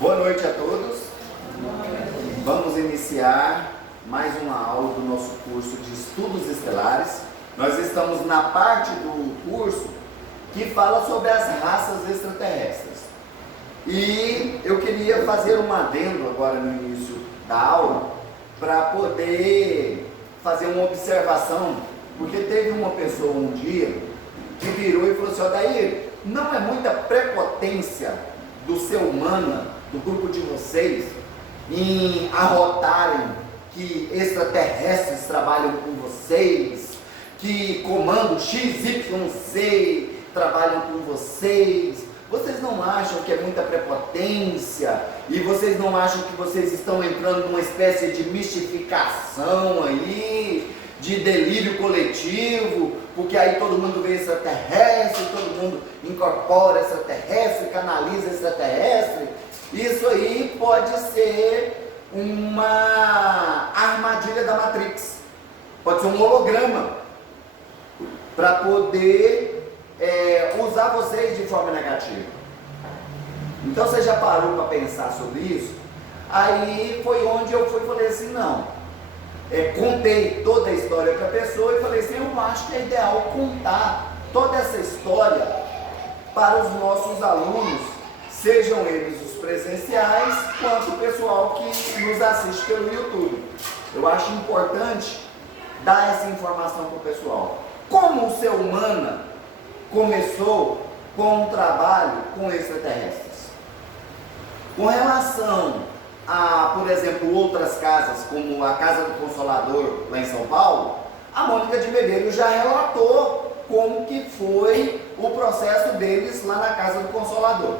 Boa noite a todos. Vamos iniciar mais uma aula do nosso curso de Estudos Estelares. Nós estamos na parte do curso que fala sobre as raças extraterrestres. E eu queria fazer um adendo agora no início da aula para poder fazer uma observação, porque teve uma pessoa um dia que virou e falou assim: Odair, não é muita prepotência do ser humano, do grupo de vocês, em arrotarem que extraterrestres trabalham com vocês, que comando XYZ trabalham com vocês? Vocês não acham que é muita prepotência? E vocês não acham que vocês estão entrando numa espécie de mistificação aí, de delírio coletivo, porque aí todo mundo vê extraterrestre, todo mundo incorpora extraterrestre, canaliza extraterrestre? Isso aí pode ser uma armadilha da Matrix, pode ser um holograma, para poder usar vocês de forma negativa. Então você já parou para pensar sobre isso? Aí foi onde eu fui e falei assim, não, contei toda a história para a pessoa e falei assim, eu acho que é ideal contar toda essa história para os nossos alunos, sejam eles os presenciais, quanto o pessoal que nos assiste pelo YouTube. Eu acho importante dar essa informação para o pessoal. Como o ser humano começou com um trabalho com extraterrestres. Com relação a, por exemplo, outras casas, como a Casa do Consolador, lá em São Paulo, a Mônica de Medeiros já relatou como que foi o processo deles lá na Casa do Consolador.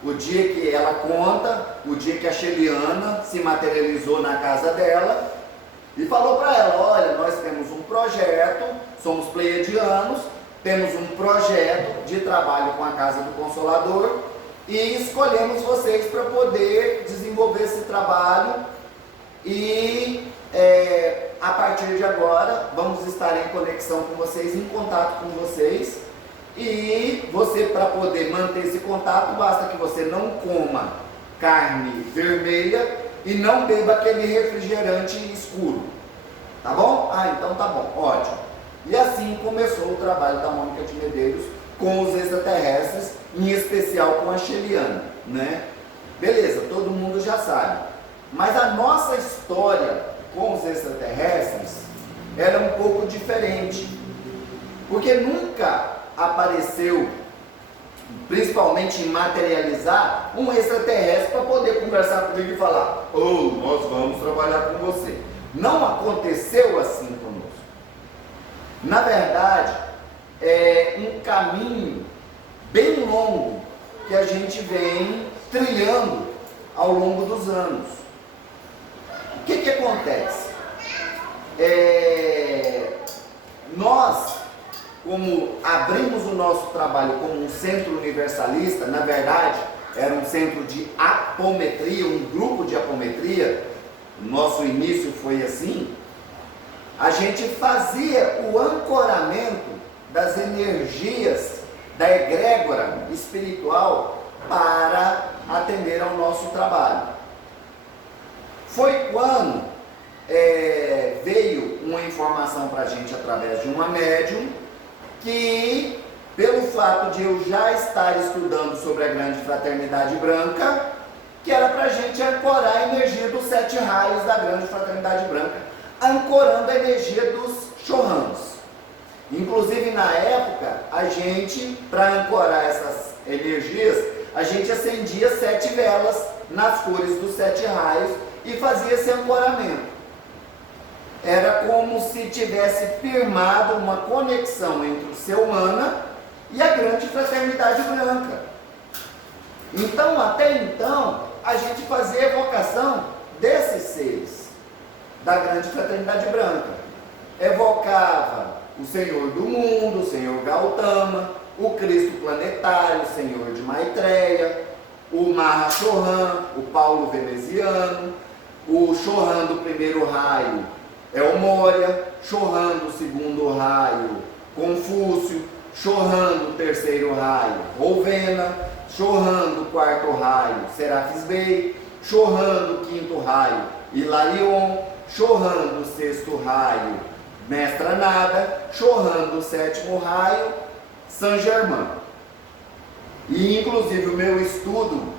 O dia que ela conta, o dia que a Sheliana se materializou na casa dela e falou para ela, olha, nós temos um projeto, somos pleiadianos, temos um projeto de trabalho com a Casa do Consolador e escolhemos vocês para poder desenvolver esse trabalho e a partir de agora vamos estar em conexão com vocês, em contato com vocês, e você, para poder manter esse contato, basta que você não coma carne vermelha e não beba aquele refrigerante escuro, tá bom? Ah, então tá bom, ótimo. E assim começou o trabalho da Mônica de Medeiros com os extraterrestres, em especial com a Sheliana, né? Beleza, todo mundo já sabe. Mas a nossa história com os extraterrestres era um pouco diferente, porque nunca apareceu, principalmente em materializar, um extraterrestre para poder conversar comigo e falar, nós vamos trabalhar com você. Não aconteceu assim conosco. Na verdade, é um caminho bem longo que a gente vem trilhando ao longo dos anos. O que acontece? Nós, como abrimos o nosso trabalho como um centro universalista, na verdade, era um centro de apometria, um grupo de apometria, o nosso início foi assim, a gente fazia o ancoramento das energias da egrégora espiritual para atender ao nosso trabalho. Foi quando veio uma informação para a gente através de uma médium, que pelo fato de eu já estar estudando sobre a grande fraternidade branca, que era para a gente ancorar a energia dos 7 raios da grande fraternidade branca, ancorando a energia dos Choranos. Inclusive na época, a gente, para ancorar essas energias, a gente acendia 7 velas nas cores dos 7 raios e fazia esse ancoramento. Era como se tivesse firmado uma conexão entre o ser humano e a grande fraternidade branca. Então, até então, a gente fazia evocação desses seres da grande fraternidade branca. Evocava o Senhor do Mundo, o Senhor Gautama, o Cristo Planetário, o Senhor de Maitreya, o Mahashohan, o Paulo Veneziano, o Chohan do primeiro raio, Elmória, Chohan do segundo raio, Confúcio, Chohan do terceiro raio, Rovena, chorrando o quarto raio, Serafis Bey, chorrando o quinto raio, Hilarion, chorrando o sexto raio, Mestra Nada, chorrando o sétimo raio, Saint Germain. E inclusive o meu estudo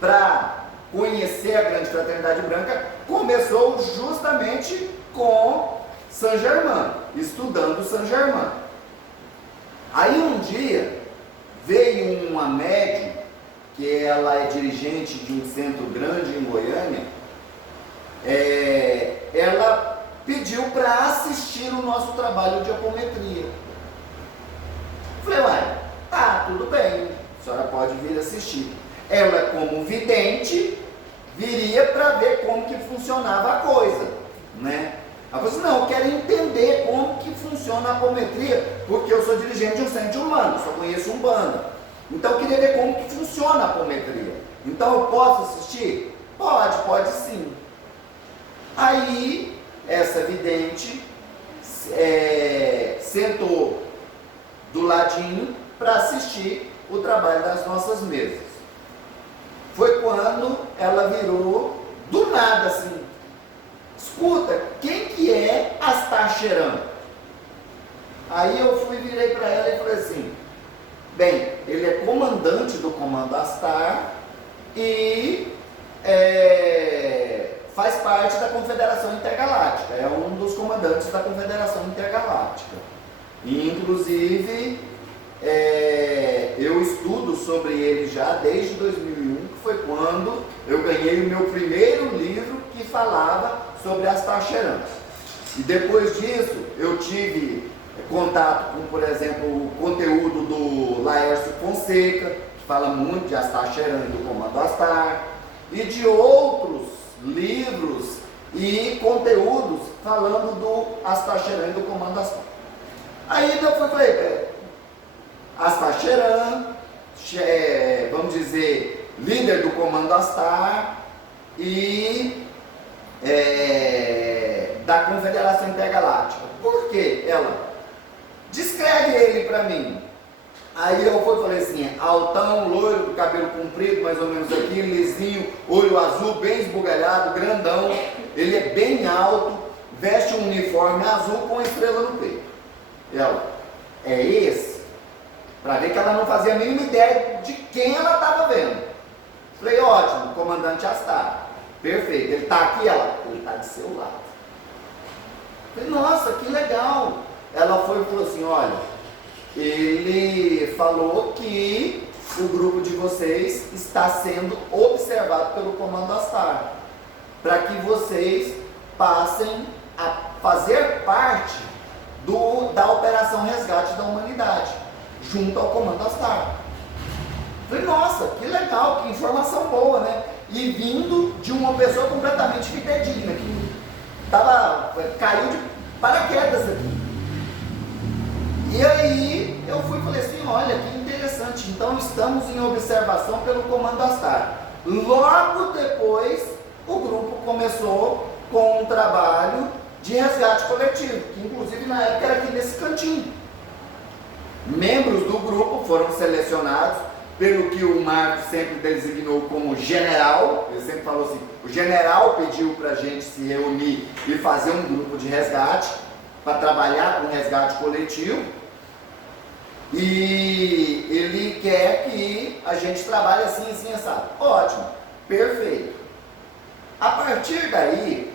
para conhecer a Grande Fraternidade Branca começou justamente com Saint Germain, estudando Saint Germain. Aí um dia veio uma médium, que ela é dirigente de um centro grande em Goiânia, ela pediu para assistir o nosso trabalho de apometria. Falei, uai, tá, tudo bem, a senhora pode vir assistir. Ela, como vidente, viria para ver como que funcionava a coisa, né? Ela falou assim, não, eu quero entender como que funciona a apometria, porque eu sou dirigente de um centro de Umbanda, só conheço Umbanda. Então eu queria ver como que funciona a apometria. Então eu posso assistir? Pode sim. Aí, essa vidente sentou do ladinho para assistir o trabalho das nossas mesas. Foi quando ela virou, do nada assim, escuta, quem que é Astacheran? Aí eu virei para ela e falei assim, bem, ele é comandante do Comando Astar e faz parte da Confederação Intergaláctica, é um dos comandantes da Confederação Intergaláctica. E, inclusive, eu estudo sobre ele já desde 2001, que foi quando eu ganhei o meu primeiro livro que falava sobre Astacheran. E depois disso, eu tive contato com, por exemplo, o conteúdo do Laércio Fonseca, que fala muito de Astacheran e do Comando Astar, e de outros livros e conteúdos falando do Astacheran e do Comando Astar. Aí eu falei, Astacheran, vamos dizer, líder do Comando Astar e da Confederação Intergaláctica. Por quê? Ela descreve ele para mim. Aí eu falei assim, altão, loiro, cabelo comprido, mais ou menos aqui, lisinho, olho azul, bem esbugalhado, grandão. Ele é bem alto, veste um uniforme azul com estrela no peito. Ela, é esse? Para ver que ela não fazia a mínima ideia de quem ela estava vendo. Falei, ótimo, comandante Astar. Perfeito, ele está aqui? Ele está de seu lado. Falei, nossa, que legal. Ela foi e falou assim, olha, ele falou que o grupo de vocês está sendo observado pelo Comando Astar, para que vocês passem a fazer parte da Operação Resgate da Humanidade, junto ao Comando Astar. Falei, nossa, que legal, que informação boa, né? E vindo de uma pessoa completamente fidedigna, que caiu de paraquedas aqui. E aí eu fui e falei assim, olha que interessante, então estamos em observação pelo Comando Astar. Logo depois o grupo começou com um trabalho de resgate coletivo, que inclusive na época era aqui nesse cantinho. Membros do grupo foram selecionados pelo que o Marcos sempre designou como general. Ele sempre falou assim, o general pediu para a gente se reunir e fazer um grupo de resgate, para trabalhar com resgate coletivo, e ele quer que a gente trabalhe assim, assim, assado. Ótimo, perfeito. A partir daí,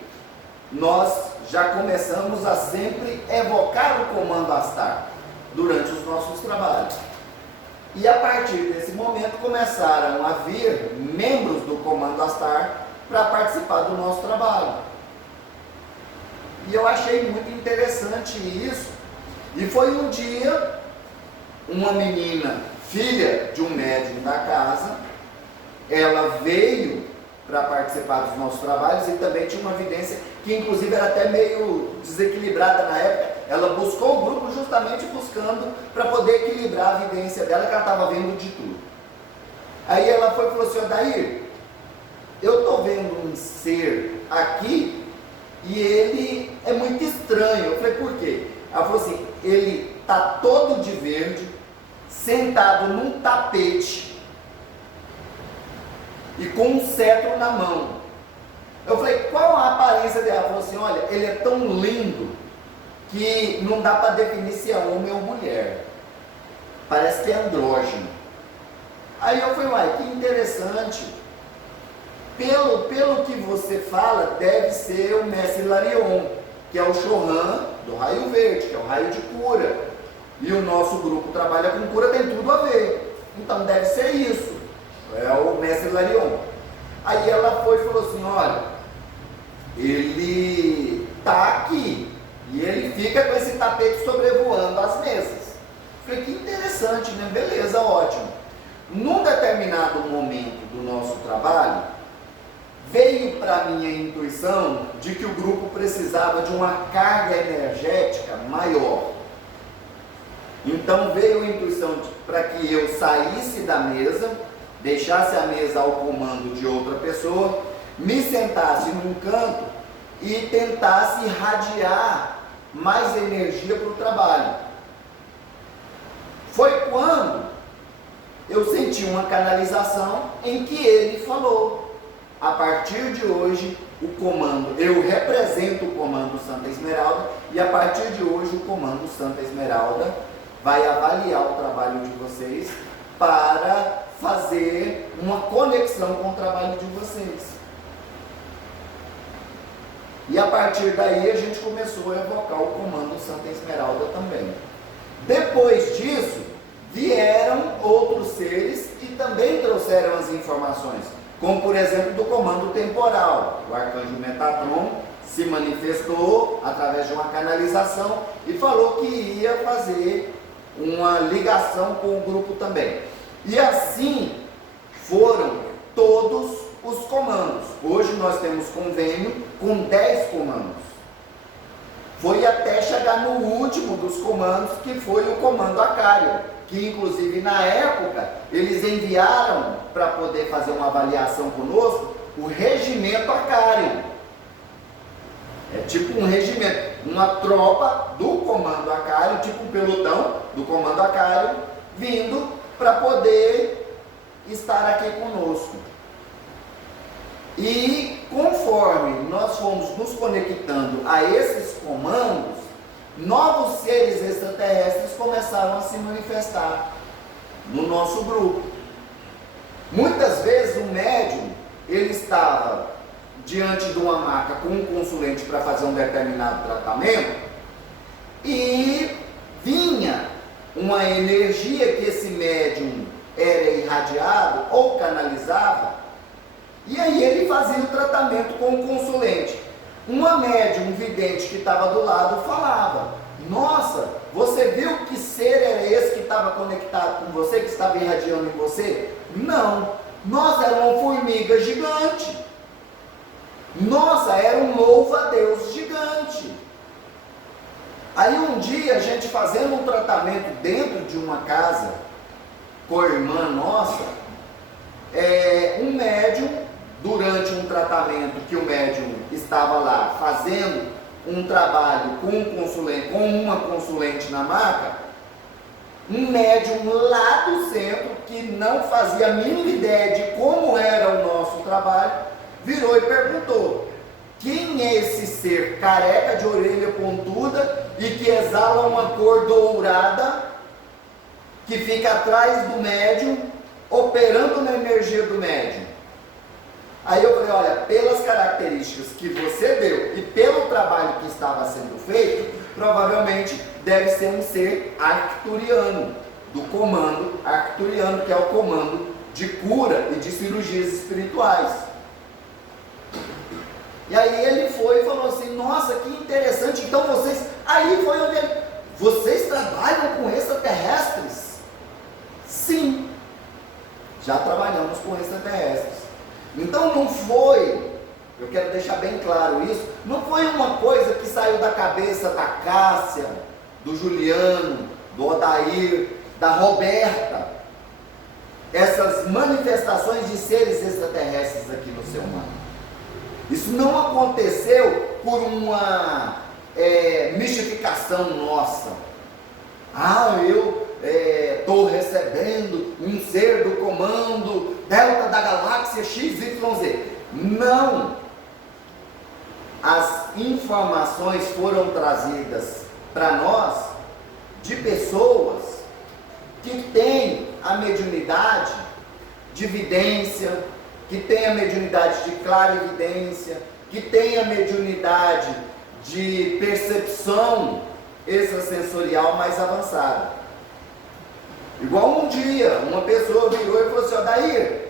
nós já começamos a sempre evocar o Comando Astar durante os nossos trabalhos. E a partir desse momento começaram a vir membros do Comando Astar para participar do nosso trabalho. E eu achei muito interessante isso. E foi um dia, uma menina, filha de um médium da casa, ela veio para participar dos nossos trabalhos e também tinha uma vidência que inclusive era até meio desequilibrada na época. Ela buscou o grupo justamente buscando para poder equilibrar a vidência dela, que ela estava vendo de tudo. Aí ela foi e falou assim, Odair, eu estou vendo um ser aqui e ele é muito estranho. Eu falei, por quê? Ela falou assim, ele está todo de verde, sentado num tapete, e com um cetro na mão. Eu falei, qual a aparência dela? Ela falou assim, olha, ele é tão lindo que não dá para definir se é homem ou mulher. Parece que é andrógeno. Aí eu falei, uai, que interessante. Pelo que você fala, deve ser o mestre Hilarion, que é o Chohan do raio verde, que é o raio de cura. E o nosso grupo trabalha com cura, tem tudo a ver. Então deve ser isso. É o mestre Hilarion. Aí ela foi e falou assim, olha, ele está aqui. E ele fica com esse tapete sobrevoando as mesas. Falei, que interessante, né? Beleza, ótimo. Num determinado momento do nosso trabalho, veio para minha intuição de que o grupo precisava de uma carga energética maior. Então veio a intuição para que eu saísse da mesa, deixasse a mesa ao comando de outra pessoa, me sentasse num canto e tentasse irradiar mais energia para o trabalho. Foi quando eu senti uma canalização em que ele falou, a partir de hoje o comando, eu represento o comando Santa Esmeralda, e a partir de hoje o comando Santa Esmeralda vai avaliar o trabalho de vocês para fazer uma conexão com o trabalho de vocês. E a partir daí a gente começou a evocar o comando Santa Esmeralda também. Depois disso, vieram outros seres e também trouxeram as informações, como por exemplo do comando temporal. O arcanjo Metatron se manifestou através de uma canalização e falou que ia fazer uma ligação com o grupo também. E assim foram todos os comandos. Hoje nós temos convênio com 10 comandos. Foi até chegar no último dos comandos, que foi o comando Acário, que inclusive na época eles enviaram para poder fazer uma avaliação conosco o regimento Acário. É tipo um regimento, uma tropa do comando Acário, tipo um pelotão do comando Acário, vindo para poder estar aqui conosco. E conforme nós fomos nos conectando a esses comandos, novos seres extraterrestres começaram a se manifestar no nosso grupo. Muitas vezes o médium, ele estava diante de uma maca com um consulente para fazer um determinado tratamento e vinha uma energia que esse médium era irradiado ou canalizava, e aí ele fazia o tratamento com o consulente. Uma médium vidente que estava do lado falava, nossa, você viu que ser era esse que estava conectado com você, que estava irradiando em você? Não, nossa, era uma formiga gigante. Nossa, era um louva-a-Deus gigante. Aí um dia a gente fazendo um tratamento dentro de uma casa com a irmã nossa, um médium, durante um tratamento que o médium estava lá fazendo um trabalho com um consulente, com uma consulente na maca, um médium lá do centro, que não fazia a mínima ideia de como era o nosso trabalho, virou e perguntou, quem é esse ser careca de orelha pontuda e que exala uma cor dourada, que fica atrás do médium, operando na energia do médium? Aí eu falei, olha, pelas características que você deu e pelo trabalho que estava sendo feito, provavelmente deve ser um ser arcturiano, do comando arcturiano, que é o comando de cura e de cirurgias espirituais. E aí ele foi e falou assim, nossa, que interessante, então vocês, aí foi onde ele, vocês trabalham com extraterrestres? Sim, já trabalhamos com extraterrestres. Então não foi, eu quero deixar bem claro isso, não foi uma coisa que saiu da cabeça da Cássia, do Juliano, do Odair, da Roberta, essas manifestações de seres extraterrestres aqui no ser humano. Isso não aconteceu por uma mistificação nossa. Eu estou recebendo um ser do comando Delta da Galáxia galáxia XYZ. Não! As informações foram trazidas para nós de pessoas que têm a mediunidade de vidência, que têm a mediunidade de clarividência, que têm a mediunidade de percepção extrasensorial mais avançada. Igual um dia, uma pessoa virou e falou assim: Odair,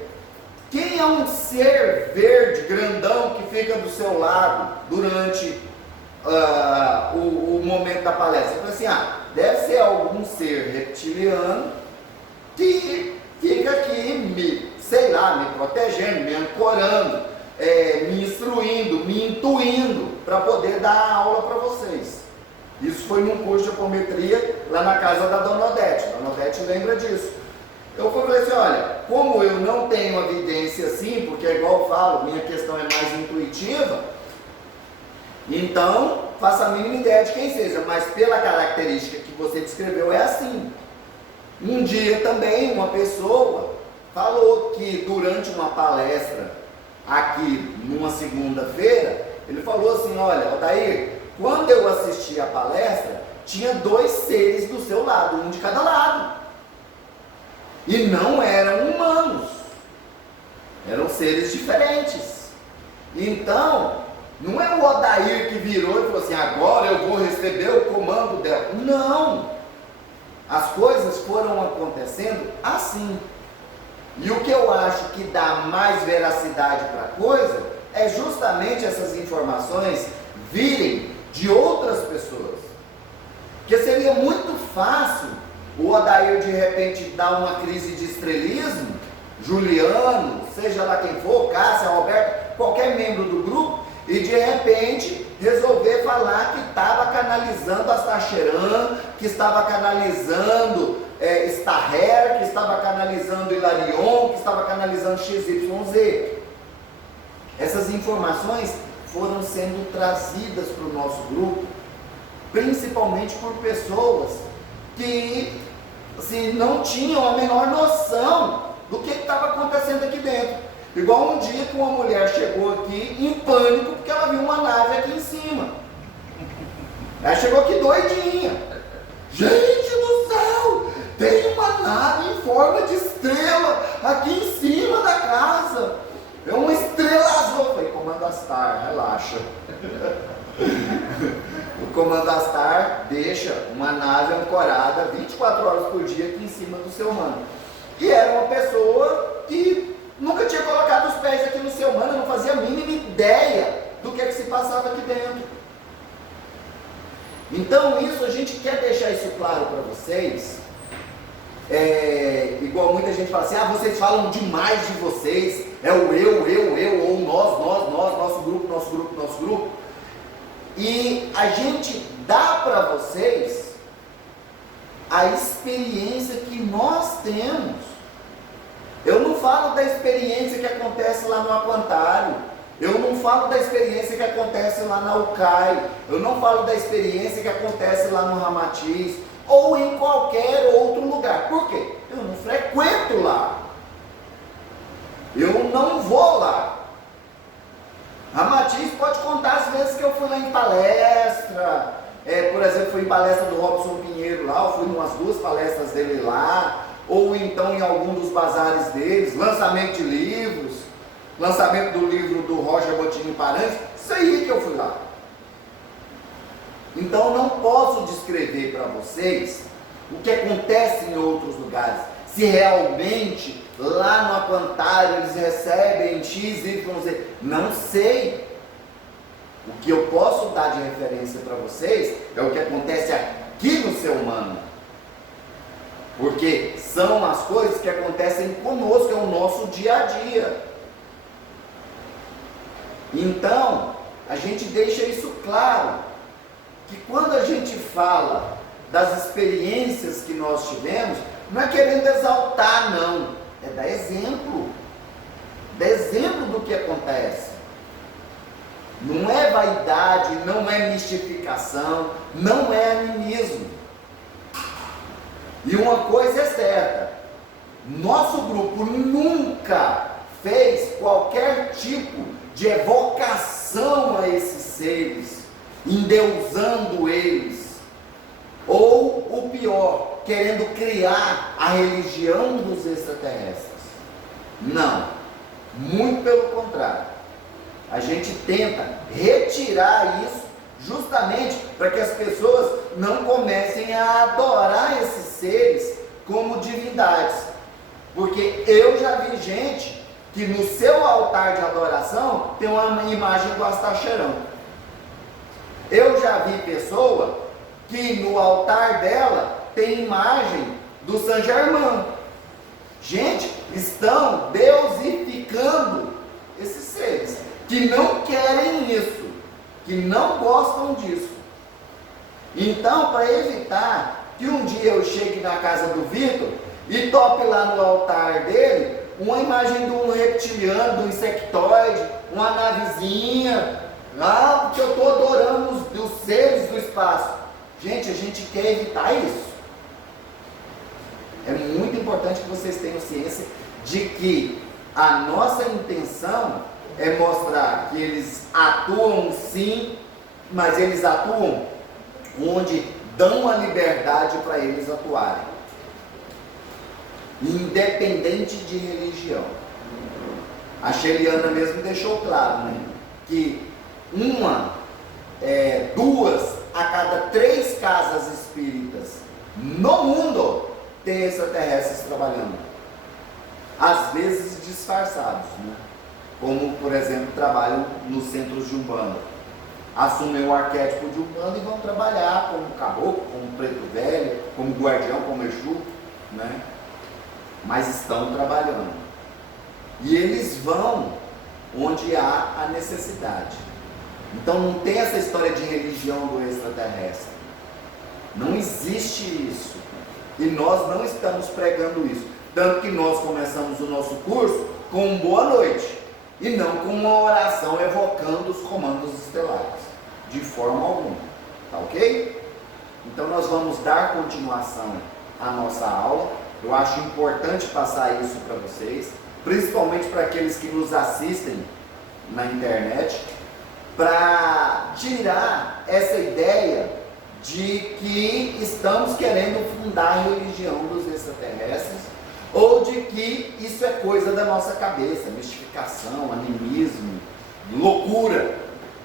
quem é um ser verde grandão que fica do seu lado durante o momento da palestra? Eu falei assim: deve ser algum ser reptiliano que fica aqui me protegendo, me ancorando, me instruindo, me intuindo para poder dar a aula para vocês. Isso foi num curso de apometria lá na casa da Dona Odete. Dona Odete lembra disso. Eu falei assim: olha, como eu não tenho a evidência assim, porque é igual eu falo, minha questão é mais intuitiva, então faça a mínima ideia de quem seja, mas pela característica que você descreveu é assim. Um dia também uma pessoa falou que durante uma palestra aqui numa segunda-feira, ele falou assim: olha, Odair, quando eu assisti a palestra, tinha 2 seres do seu lado, um de cada lado. E não eram humanos, eram seres diferentes. Então, não é o Odair que virou e falou assim: agora eu vou receber o comando dela. Não! As coisas foram acontecendo assim. E o que eu acho que dá mais veracidade para a coisa é justamente essas informações virem de outras pessoas. Porque seria muito fácil o Odair de repente dar uma crise de estrelismo, Juliano, seja lá quem for, Cássia, Roberto, qualquer membro do grupo, e de repente resolver falar que estava canalizando Astacheran, que estava canalizando Starrer, que estava canalizando Hilarion, que estava canalizando XYZ. Essas informações foram sendo trazidas para o nosso grupo, principalmente por pessoas que assim, não tinham a menor noção do que estava acontecendo aqui dentro. Igual um dia que uma mulher chegou aqui em pânico porque ela viu uma nave aqui em cima. Ela chegou aqui doidinha. Gente do céu, tem uma nave em forma de estrela aqui em cima da casa. É uma estrela azul. Eu falei: Comando Astar, relaxa. O Comando Astar deixa uma nave ancorada 24 horas por dia aqui em cima do seu mano. E era uma pessoa que nunca tinha colocado os pés aqui no seu mano, não fazia a mínima ideia do que se passava aqui dentro. Então isso, a gente quer deixar isso claro para vocês. Igual muita gente fala assim: vocês falam demais de vocês, é o eu, ou nós, nosso grupo. E a gente dá para vocês a experiência que nós temos. Eu não falo da experiência que acontece lá no Aquantário, eu não falo da experiência que acontece lá na UCAI, eu não falo da experiência que acontece lá no Ramatiz, ou em qualquer outro lugar. Por quê? Eu não frequento lá, eu não vou lá. Ramatiz pode contar as vezes que eu fui lá em palestra, por exemplo, fui em palestra do Robson Pinheiro lá, eu fui em umas 2 palestras dele lá, ou então em algum dos bazares deles, lançamento de livros, lançamento do livro do Roger Bottini Paranhos, isso aí que eu fui lá. Então eu não posso descrever para vocês o que acontece em outros lugares, se realmente lá no Aquantário eles recebem XYZ, não sei. O que eu posso dar de referência para vocês é o que acontece aqui no ser humano, porque são as coisas que acontecem conosco, é o nosso dia a dia. Então a gente deixa isso claro, que quando a gente fala das experiências que nós tivemos, não é querendo exaltar, não, é dar exemplo do que acontece. Não é vaidade, não é mistificação, não é animismo. E uma coisa é certa: nosso grupo nunca fez qualquer tipo de evocação a esses seres, endeusando eles, ou o pior, querendo criar a religião dos extraterrestres. Não, muito pelo contrário. A gente tenta retirar isso justamente para que as pessoas não comecem a adorar esses seres como divindades. Porque eu já vi gente que no seu altar de adoração tem uma imagem do Astacheirão. Eu já vi pessoa que no altar dela tem imagem do Saint Germain. Gente, estão deusificando esses seres que não querem isso, que não gostam disso. Então, para evitar que um dia eu chegue na casa do Vitor e tope lá no altar dele uma imagem de um reptiliano, de um insectoide, uma navezinha, lá porque eu estou adorando os seres do espaço. Gente, a gente quer evitar isso. É muito importante que vocês tenham ciência de que a nossa intenção é mostrar que eles atuam sim, mas eles atuam onde dão a liberdade para eles atuarem, independente de religião. A Sheliana mesmo deixou claro, né, que duas a cada 3 casas espíritas no mundo tem extraterrestres trabalhando, às vezes disfarçados, né? Como, por exemplo, trabalham nos centros de Umbanda. Assumem o arquétipo de Umbanda e vão trabalhar como caboclo, como preto velho, como guardião, como Exu, né? Mas estão trabalhando. E eles vão onde há a necessidade. Então não tem essa história de religião do extraterrestre. Não existe isso. E nós não estamos pregando isso. Tanto que nós começamos o nosso curso com um boa noite. E não com uma oração evocando os comandos estelares. De forma alguma. Tá ok? Então nós vamos dar continuação à nossa aula. Eu acho importante passar isso para vocês. Principalmente para aqueles que nos assistem na internet. Para tirar essa ideia de que estamos querendo fundar a religião dos extraterrestres, ou de que isso é coisa da nossa cabeça, mistificação, animismo, loucura,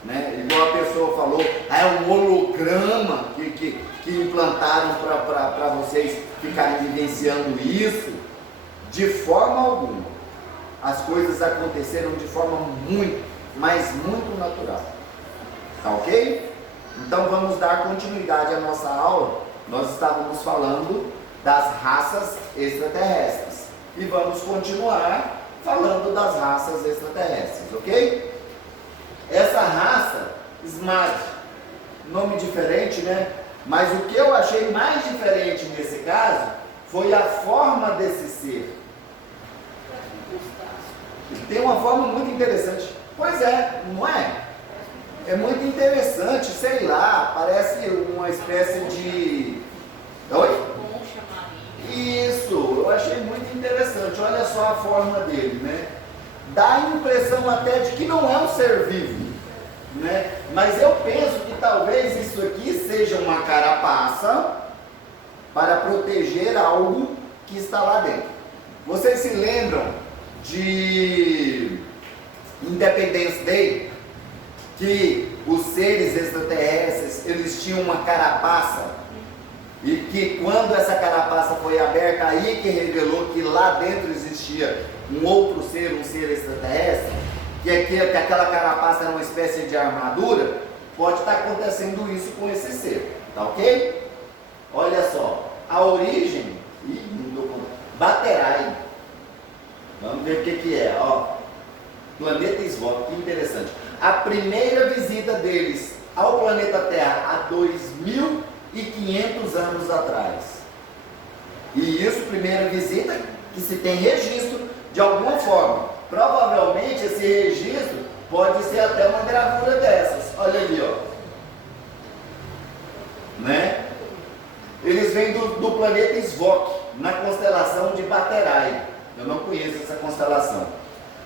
né? Igual a pessoa falou, é um holograma que implantaram para vocês ficarem vivenciando isso. De forma alguma. As coisas aconteceram de forma muito, mas muito natural. Tá ok? Então vamos dar continuidade à nossa aula. Nós estávamos falando das raças extraterrestres. E vamos continuar falando das raças extraterrestres, ok? Essa raça, Smad, nome diferente, né? Mas o que eu achei mais diferente nesse caso foi a forma desse ser. Tem uma forma muito interessante. Pois é, não é? É muito interessante, sei lá, parece uma espécie de... Oi? Isso, eu achei muito interessante. Olha só a forma dele, né? Dá a impressão até de que não é um ser vivo, né? Mas eu penso que talvez isso aqui seja uma carapaça para proteger algo que está lá dentro. Vocês se lembram de Independence Day? Que os seres extraterrestres, eles tinham uma carapaça, e que quando essa carapaça foi aberta, aí que revelou que lá dentro existia um outro ser, um ser extraterrestre, que aquela carapaça era uma espécie de armadura. Pode estar acontecendo isso com esse ser, tá ok? Olha só, a origem, Baterai, vamos ver o que é, ó, planeta Svok, que interessante. A primeira visita deles ao planeta Terra há 2.500 anos atrás. E isso, primeira visita, que se tem registro de alguma forma. Provavelmente esse registro pode ser até uma gravura dessas. Olha ali, ó. Né? Eles vêm do planeta Svok, na constelação de Baterai. Eu não conheço essa constelação.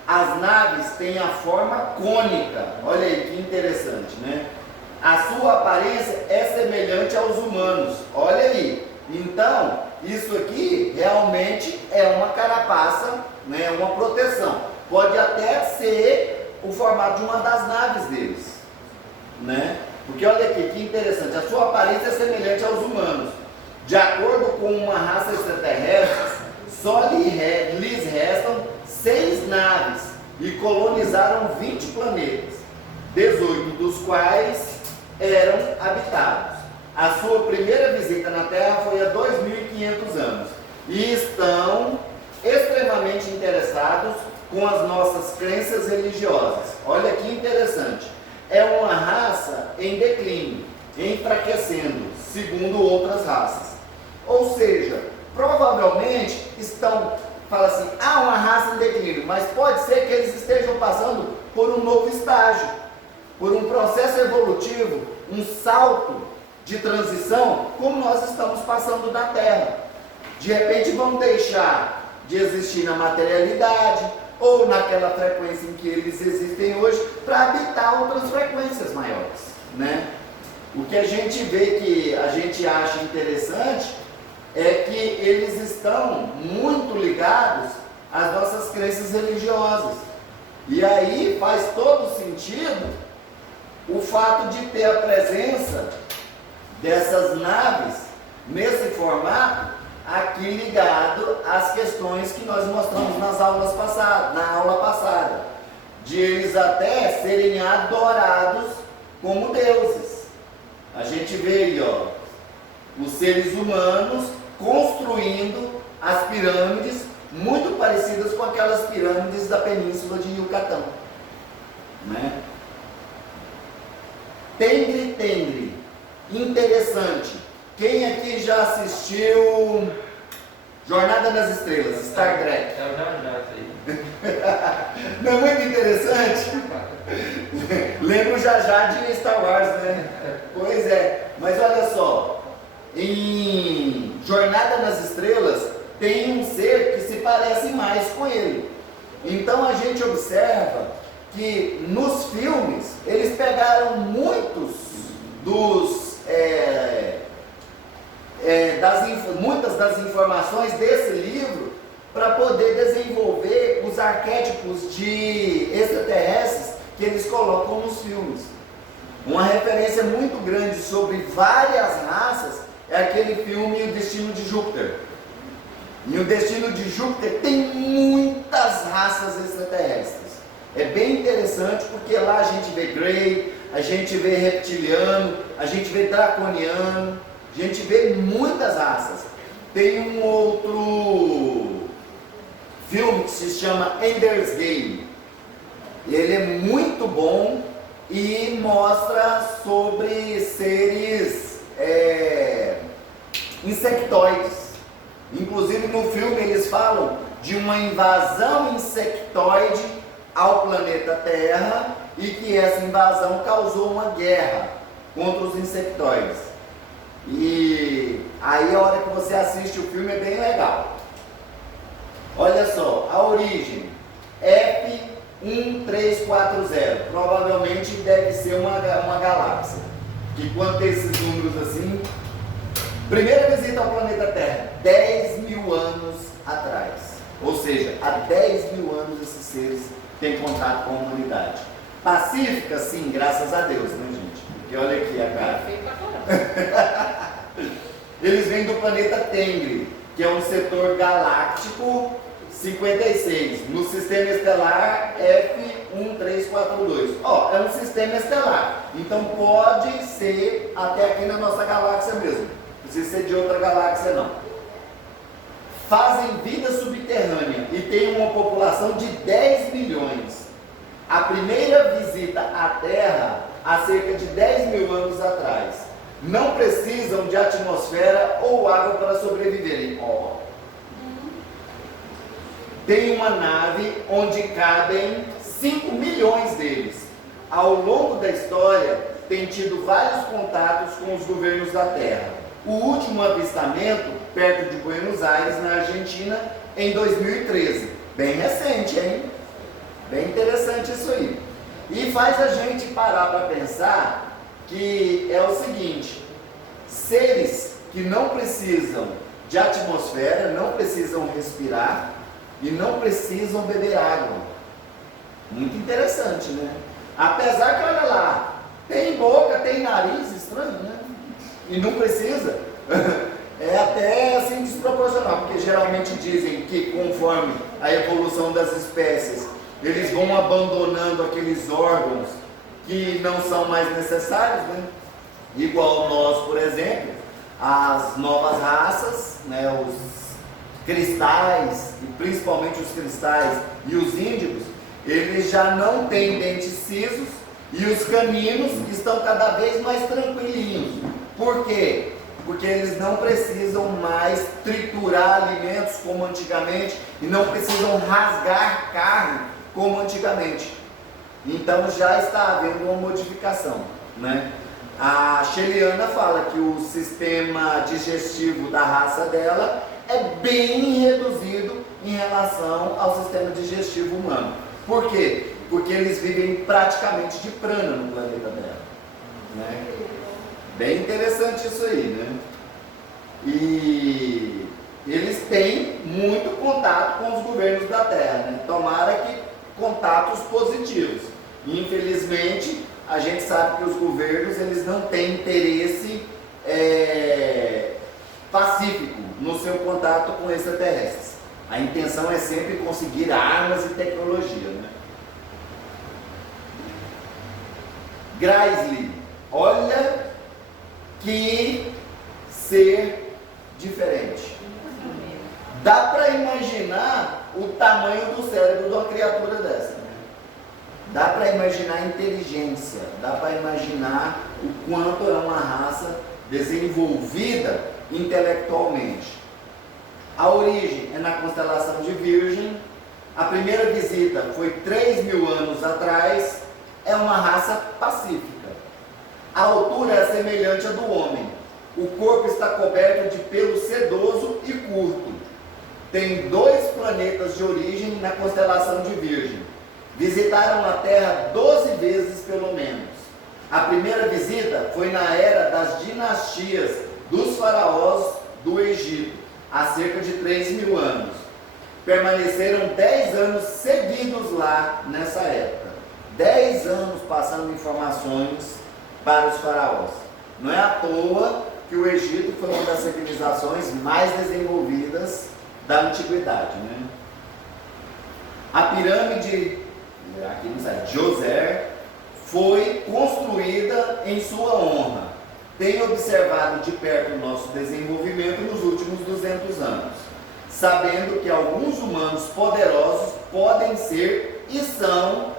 As naves têm a forma cônica. Olha aí que interessante, né? A sua aparência é semelhante aos humanos. Olha aí. Então, isso aqui realmente é uma carapaça, né? Uma proteção. Pode até ser o formato de uma das naves deles, né? Porque olha aqui, que interessante. A sua aparência é semelhante aos humanos. De acordo com uma raça extraterrestre, só lhes restam 6 naves e colonizaram 20 planetas, 18 dos quais eram habitados. A sua primeira visita na Terra foi há 2.500 anos e estão extremamente interessados com as nossas crenças religiosas. Olha que interessante. É uma raça em declínio, enfraquecendo, segundo outras raças. Ou seja, provavelmente fala assim, uma raça em declínio, mas pode ser que eles estejam passando por um novo estágio, por um processo evolutivo, um salto de transição, como nós estamos passando na Terra. De repente vão deixar de existir na materialidade, ou naquela frequência em que eles existem hoje, para habitar outras frequências maiores, né? O que a gente vê, que a gente acha interessante, é que eles estão muito ligados às nossas crenças religiosas. E aí faz todo sentido o fato de ter a presença dessas naves nesse formato aqui ligado às questões que nós mostramos na aula passada, de eles até serem adorados como deuses. A gente vê aí, ó, os seres humanos construindo as pirâmides muito parecidas com aquelas pirâmides da península de Yucatán, né? Tengri, interessante. Quem aqui já assistiu Jornada nas Estrelas, Star Trek? Não é muito interessante? Lembro já de Star Wars, né? Pois é, mas olha só, em Jornada nas Estrelas tem um ser que se parece mais com ele. Então a gente observa que nos filmes eles pegaram muitos muitas das informações desse livro para poder desenvolver os arquétipos de extraterrestres que eles colocam nos filmes. Uma referência muito grande sobre várias raças é aquele filme O Destino de Júpiter. E O Destino de Júpiter tem muitas raças extraterrestres. É bem interessante porque lá a gente vê Grey, a gente vê reptiliano, a gente vê draconiano, a gente vê muitas raças. Tem um outro filme que se chama Ender's Game. Ele é muito bom e mostra sobre seres insectoides. Inclusive no filme eles falam de uma invasão insectoide ao planeta Terra e que essa invasão causou uma guerra contra os insectoides. E aí a hora que você assiste o filme é bem legal. Olha só, a origem F1340, provavelmente deve ser uma galáxia, que quando tem esses números assim, primeira visita ao planeta Terra, 10.000 anos atrás. Ou seja, há 10.000 anos esses seres têm contato com a humanidade. Pacífica, sim, graças a Deus, né, gente? Porque olha aqui a cara. Eles vêm do planeta Tengri, que é um setor galáctico 56, no sistema estelar F1342. É um sistema estelar, então pode ser até aqui na nossa galáxia mesmo, não precisa ser de outra galáxia não. Fazem vida subterrânea e tem uma população de 10 milhões. A primeira visita à Terra há cerca de 10.000 anos atrás. Não precisam de atmosfera ou água para sobreviverem. Tem uma nave onde cabem 5 milhões deles. Ao longo da história, tem tido vários contatos com os governos da Terra. O último avistamento, perto de Buenos Aires, na Argentina, em 2013. Bem recente, hein? Bem interessante isso aí. E faz a gente parar para pensar que é o seguinte: seres que não precisam de atmosfera, não precisam respirar e não precisam beber água. Muito interessante, né? Apesar que, olha lá, tem boca, tem nariz, estranho, né? E não precisa. É até assim desproporcional, porque geralmente dizem que conforme a evolução das espécies, eles vão abandonando aqueles órgãos que não são mais necessários, né? Igual nós, por exemplo, as novas raças, né, os cristais, e principalmente os cristais e os índigos, eles já não têm dentes cisos e os caninos estão cada vez mais tranquilinhos. Por quê? Porque eles não precisam mais triturar alimentos como antigamente e não precisam rasgar carne como antigamente. Então já está havendo uma modificação, né? A Sheliana fala que o sistema digestivo da raça dela é bem reduzido em relação ao sistema digestivo humano. Por quê? Porque eles vivem praticamente de prana no planeta dela, né? Bem interessante isso aí, né? E eles têm muito contato com os governos da Terra, né? Tomara que contatos positivos. Infelizmente, a gente sabe que os governos eles não têm interesse pacífico no seu contato com extraterrestres. A intenção é sempre conseguir armas e tecnologia, né? Graisley, olha que ser diferente. Dá para imaginar o tamanho do cérebro de uma criatura dessa, né? Dá para imaginar a inteligência, dá para imaginar o quanto é uma raça desenvolvida intelectualmente. A origem é na constelação de Virgem. A primeira visita foi 3.000 anos atrás. É uma raça pacífica. A altura é semelhante à do homem. O corpo está coberto de pelo sedoso e curto. Tem 2 planetas de origem na constelação de Virgem. Visitaram a Terra 12 vezes pelo menos. A primeira visita foi na era das dinastias dos faraós do Egito, há cerca de 3.000 anos. Permaneceram 10 anos seguidos lá nessa época. 10 anos passando informações para os faraós. Não é à toa que o Egito foi uma das civilizações mais desenvolvidas da antiguidade, né? A pirâmide, aqui no site, Djoser, foi construída em sua honra. Tenho observado de perto o nosso desenvolvimento nos últimos 200 anos, sabendo que alguns humanos poderosos podem ser e são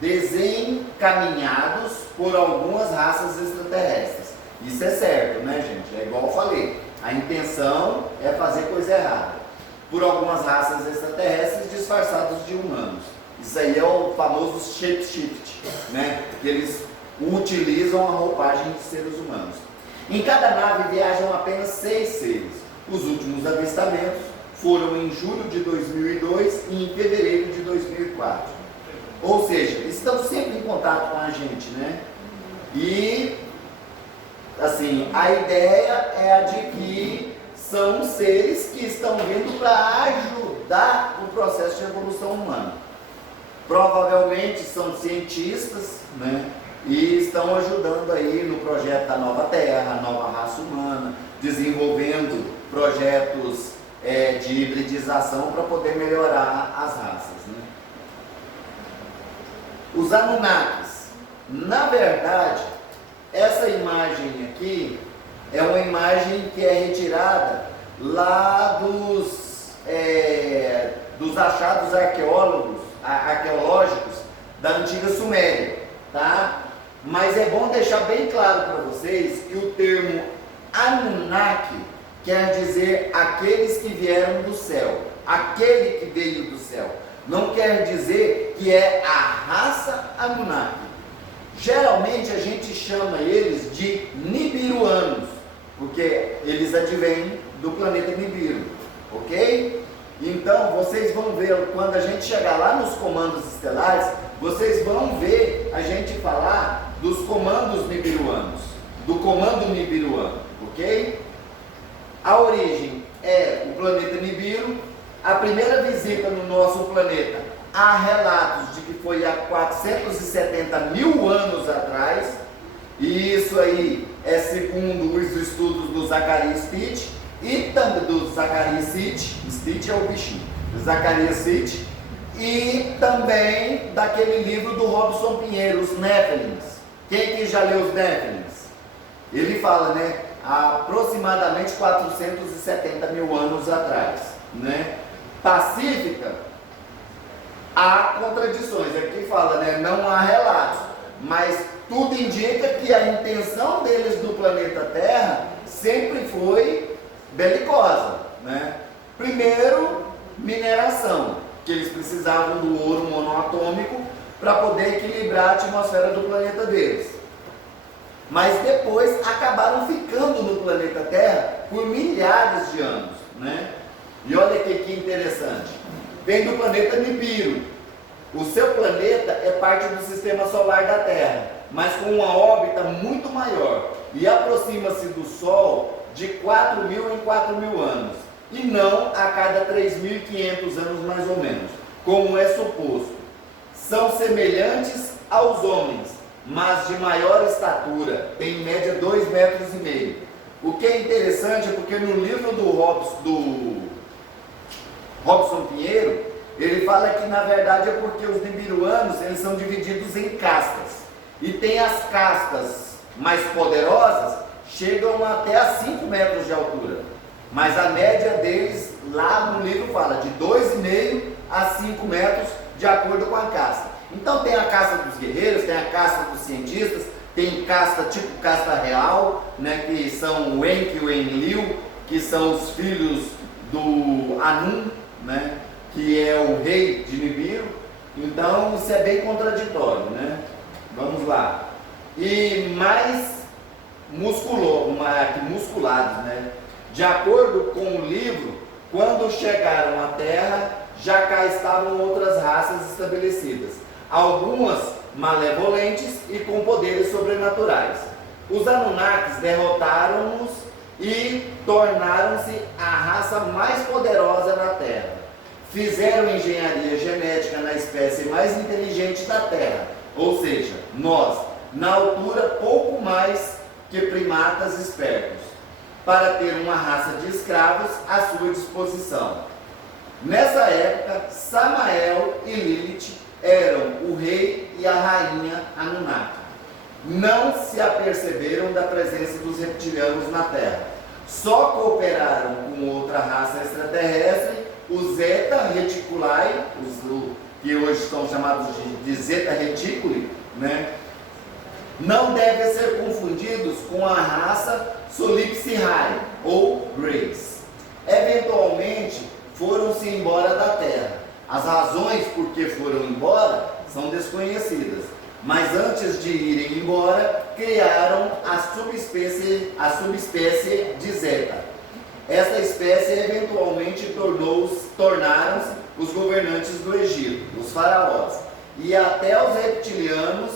desencaminhados por algumas raças extraterrestres. Isso é certo, né, gente? É igual eu falei, a intenção é fazer coisa errada por algumas raças extraterrestres disfarçados de humanos. Isso aí é o famoso shapeshift, né? Que eles utilizam a roupagem de seres humanos. Em cada nave viajam apenas 6 seres. Os últimos avistamentos foram em julho de 2002 e em fevereiro de 2004. Ou seja, estão sempre em contato com a gente, né? E, assim, a ideia é a de que são seres que estão vindo para ajudar o processo de evolução humana. Provavelmente são cientistas, né? E estão ajudando aí no projeto da Nova Terra, Nova Raça Humana, desenvolvendo projetos de hibridização para poder melhorar as raças, né? Os Anunnakis, na verdade, essa imagem aqui é uma imagem que é retirada lá dos achados arqueológicos da antiga Suméria, tá? Mas é bom deixar bem claro para vocês que o termo Anunnaki quer dizer aqueles que vieram do céu, aquele que veio do céu. Não quer dizer que é a raça Anunnaki. Geralmente a gente chama eles de Nibiruanos, porque eles advêm do planeta Nibiru, ok? Então, vocês vão ver, quando a gente chegar lá nos comandos estelares, vocês vão ver a gente falar dos comandos nibiruanos, do comando nibiruano, ok? A origem é o planeta Nibiru. A primeira visita no nosso planeta, há relatos de que foi há 470 mil anos atrás, e isso aí é segundo os estudos do Zacarias Stitch, e também do Zacarias Stitch, Stitch é o bichinho, Zacarias Stitch, e também daquele livro do Robson Pinheiro, Os Néfilins. Quem que já leu Os Néfilins? Ele fala, né, aproximadamente 470 mil anos atrás, né? Pacífica, há contradições, aqui fala, né, não há relatos, mas tudo indica que a intenção deles do planeta Terra sempre foi belicosa, né? Primeiro, mineração, que eles precisavam do ouro monoatômico para poder equilibrar a atmosfera do planeta deles. Mas depois acabaram ficando no planeta Terra por milhares de anos, né? E olha que interessante, vem do planeta Nibiru. O seu planeta é parte do sistema solar da Terra, mas com uma órbita muito maior, e aproxima-se do Sol de 4.000 em 4.000 anos, e não a cada 3.500 anos mais ou menos, como é suposto. São semelhantes aos homens, mas de maior estatura, tem em média 2,5 metros. O que é interessante é porque no livro do Robson Pinheiro, ele fala que na verdade é porque os nibiruanos, eles são divididos em castas, e tem as castas mais poderosas, chegam até a 5 metros de altura, mas a média deles, lá no livro fala de 2,5 a 5 metros, de acordo com a casta. Então tem a casta dos guerreiros, tem a casta dos cientistas, tem casta tipo casta real, né, que são o Enki e o Enlil, que são os filhos do Anum, né, que é o rei de Nibiru. Então isso é bem contraditório, né? Vamos lá. E mais musculados, né? De acordo com o livro, quando chegaram à Terra, já cá estavam outras raças estabelecidas, algumas malevolentes e com poderes sobrenaturais. Os Anunnakis derrotaram-nos e tornaram-se a raça mais poderosa na Terra. Fizeram engenharia genética na espécie mais inteligente da Terra, ou seja, nós, na altura pouco mais que primatas espertos, para ter uma raça de escravos à sua disposição. Nessa época, Samael e Lilith eram o rei e a rainha Anunnaki. Não se aperceberam da presença dos reptilianos na Terra. Só cooperaram com outra raça extraterrestre, os Zeta Reticuli, que hoje estão chamados de Zeta Reticuli, né? Não devem ser confundidos com a raça Solipsihai ou Greys. Eventualmente foram-se embora da Terra. As razões por que foram embora são desconhecidas, mas antes de irem embora, criaram a subespécie de Zeta. Esta espécie eventualmente tornaram-se os governantes do Egito, os faraós, e até os reptilianos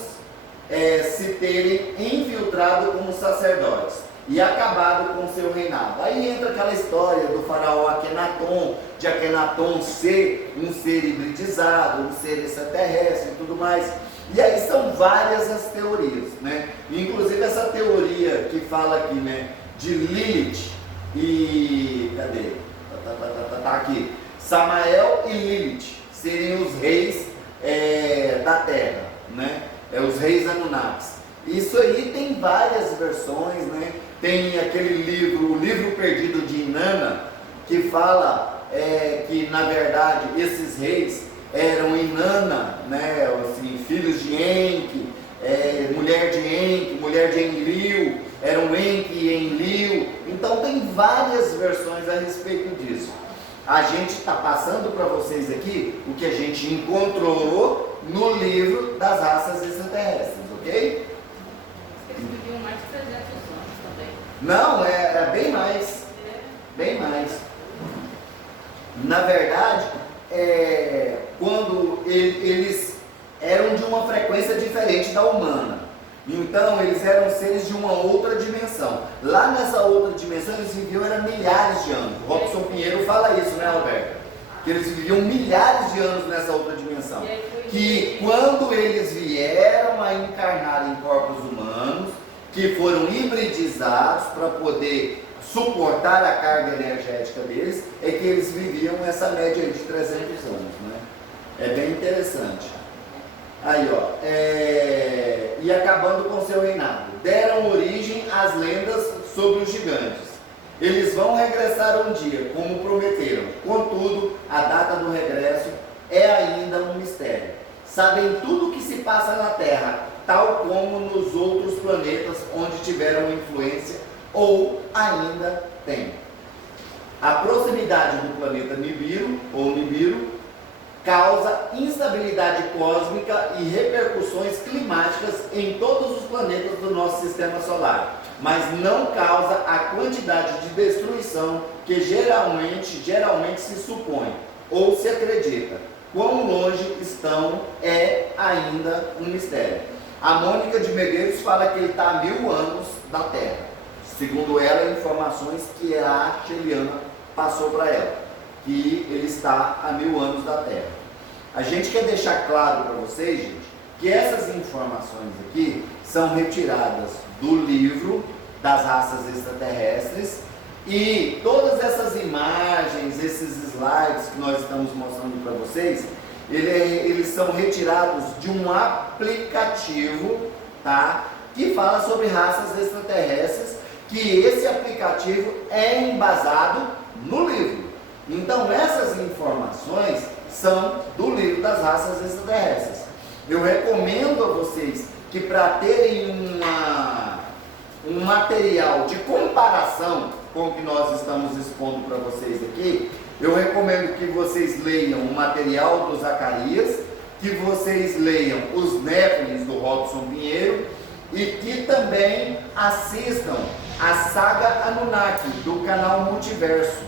se terem infiltrado como sacerdotes e acabado com seu reinado. Aí entra aquela história do faraó Akenaton, de Akenaton ser um ser hibridizado, um ser extraterrestre e tudo mais. E aí são várias as teorias, né? Inclusive essa teoria que fala aqui, né, de Lilith e... cadê? Tá aqui. Samael e Lilith seriam os reis da Terra, né? Os reis Anunnakis. Isso aí tem várias versões, né? Tem aquele livro, o livro perdido de Inanna, que fala que na verdade esses reis eram Inanna, né? Assim, filhos de Enki, mulher de Enki, mulher de Enlil, eram Enki e Enlil. Então tem várias versões a respeito disso. A gente está passando para vocês aqui o que a gente encontrou no livro das raças extraterrestres, ok? Eles viviam mais de 300 anos também. Não, é bem mais. Bem mais. Na verdade, quando eles eram de uma frequência diferente da humana. Então eles eram seres de uma outra dimensão. Lá nessa outra dimensão eles viviam milhares de anos. O Robson Pinheiro fala isso, né, Roberto? Que eles viviam milhares de anos nessa outra dimensão. Que quando eles vieram a encarnar em corpos humanos, que foram hibridizados para poder suportar a carga energética deles, é que eles viviam essa média de 300 anos, né? É bem interessante. Aí, ó, e acabando com seu reinado, deram origem às lendas sobre os gigantes. Eles vão regressar um dia, como prometeram. Contudo, a data do regresso é ainda um mistério. Sabem tudo o que se passa na Terra, tal como nos outros planetas onde tiveram influência ou ainda têm. A proximidade do planeta Nibiru, ou Nibiru, causa instabilidade cósmica e repercussões climáticas em todos os planetas do nosso sistema solar, mas não causa a quantidade de destruição que geralmente se supõe ou se acredita. Quão longe estão é ainda um mistério. A Mônica de Medeiros fala que ele está a 1000 anos da Terra, segundo ela, informações que a Sheliana passou para ela, que ele está a 1000 anos da Terra. A gente quer deixar claro para vocês, gente, que essas informações aqui são retiradas do livro das raças extraterrestres, e todas essas imagens, esses slides que nós estamos mostrando para vocês, eles são retirados de um aplicativo, tá? Que fala sobre raças extraterrestres, que esse aplicativo é embasado no livro. Então essas informações são do livro das raças extraterrestres. Eu recomendo a vocês que, para terem um material de comparação com o que nós estamos expondo para vocês aqui, eu recomendo que vocês leiam o material do Zacarias, que vocês leiam os Néfilis do Robson Pinheiro e que também assistam a Saga Anunnaki do canal Multiverso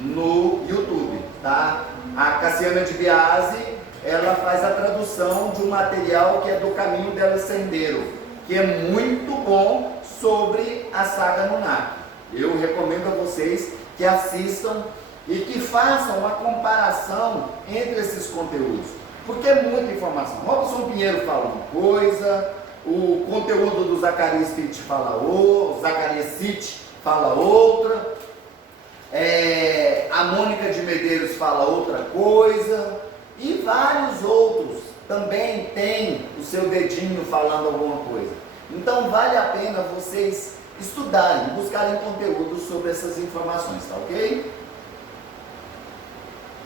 no YouTube, tá? A Cassiana de Biasi, ela faz a tradução de um material que é do Caminho del Sendero, que é muito bom sobre a Saga Anunnaki. Eu recomendo a vocês que assistam e que façam uma comparação entre esses conteúdos, porque é muita informação. Robson Pinheiro fala uma coisa, o conteúdo do Zacarias City fala outra, o Zacarias City fala outra, a Mônica de Medeiros fala outra coisa, e vários outros também têm o seu dedinho falando alguma coisa. Então vale a pena vocês estudarem, buscarem conteúdo sobre essas informações, tá ok?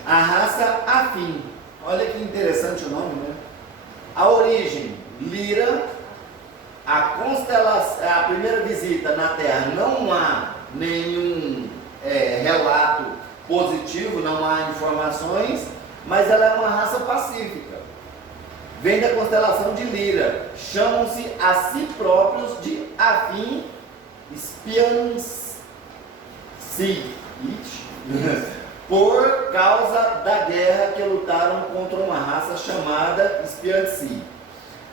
A raça afim, olha que interessante o nome, né? A origem, Lira. A constelação, a primeira visita na Terra, não há nenhum relato positivo, não há informações, mas ela é uma raça pacífica. Vem da constelação de Lira. Chamam-se a si próprios de Afim Spiansi, por causa da guerra que lutaram contra uma raça chamada Spiansi.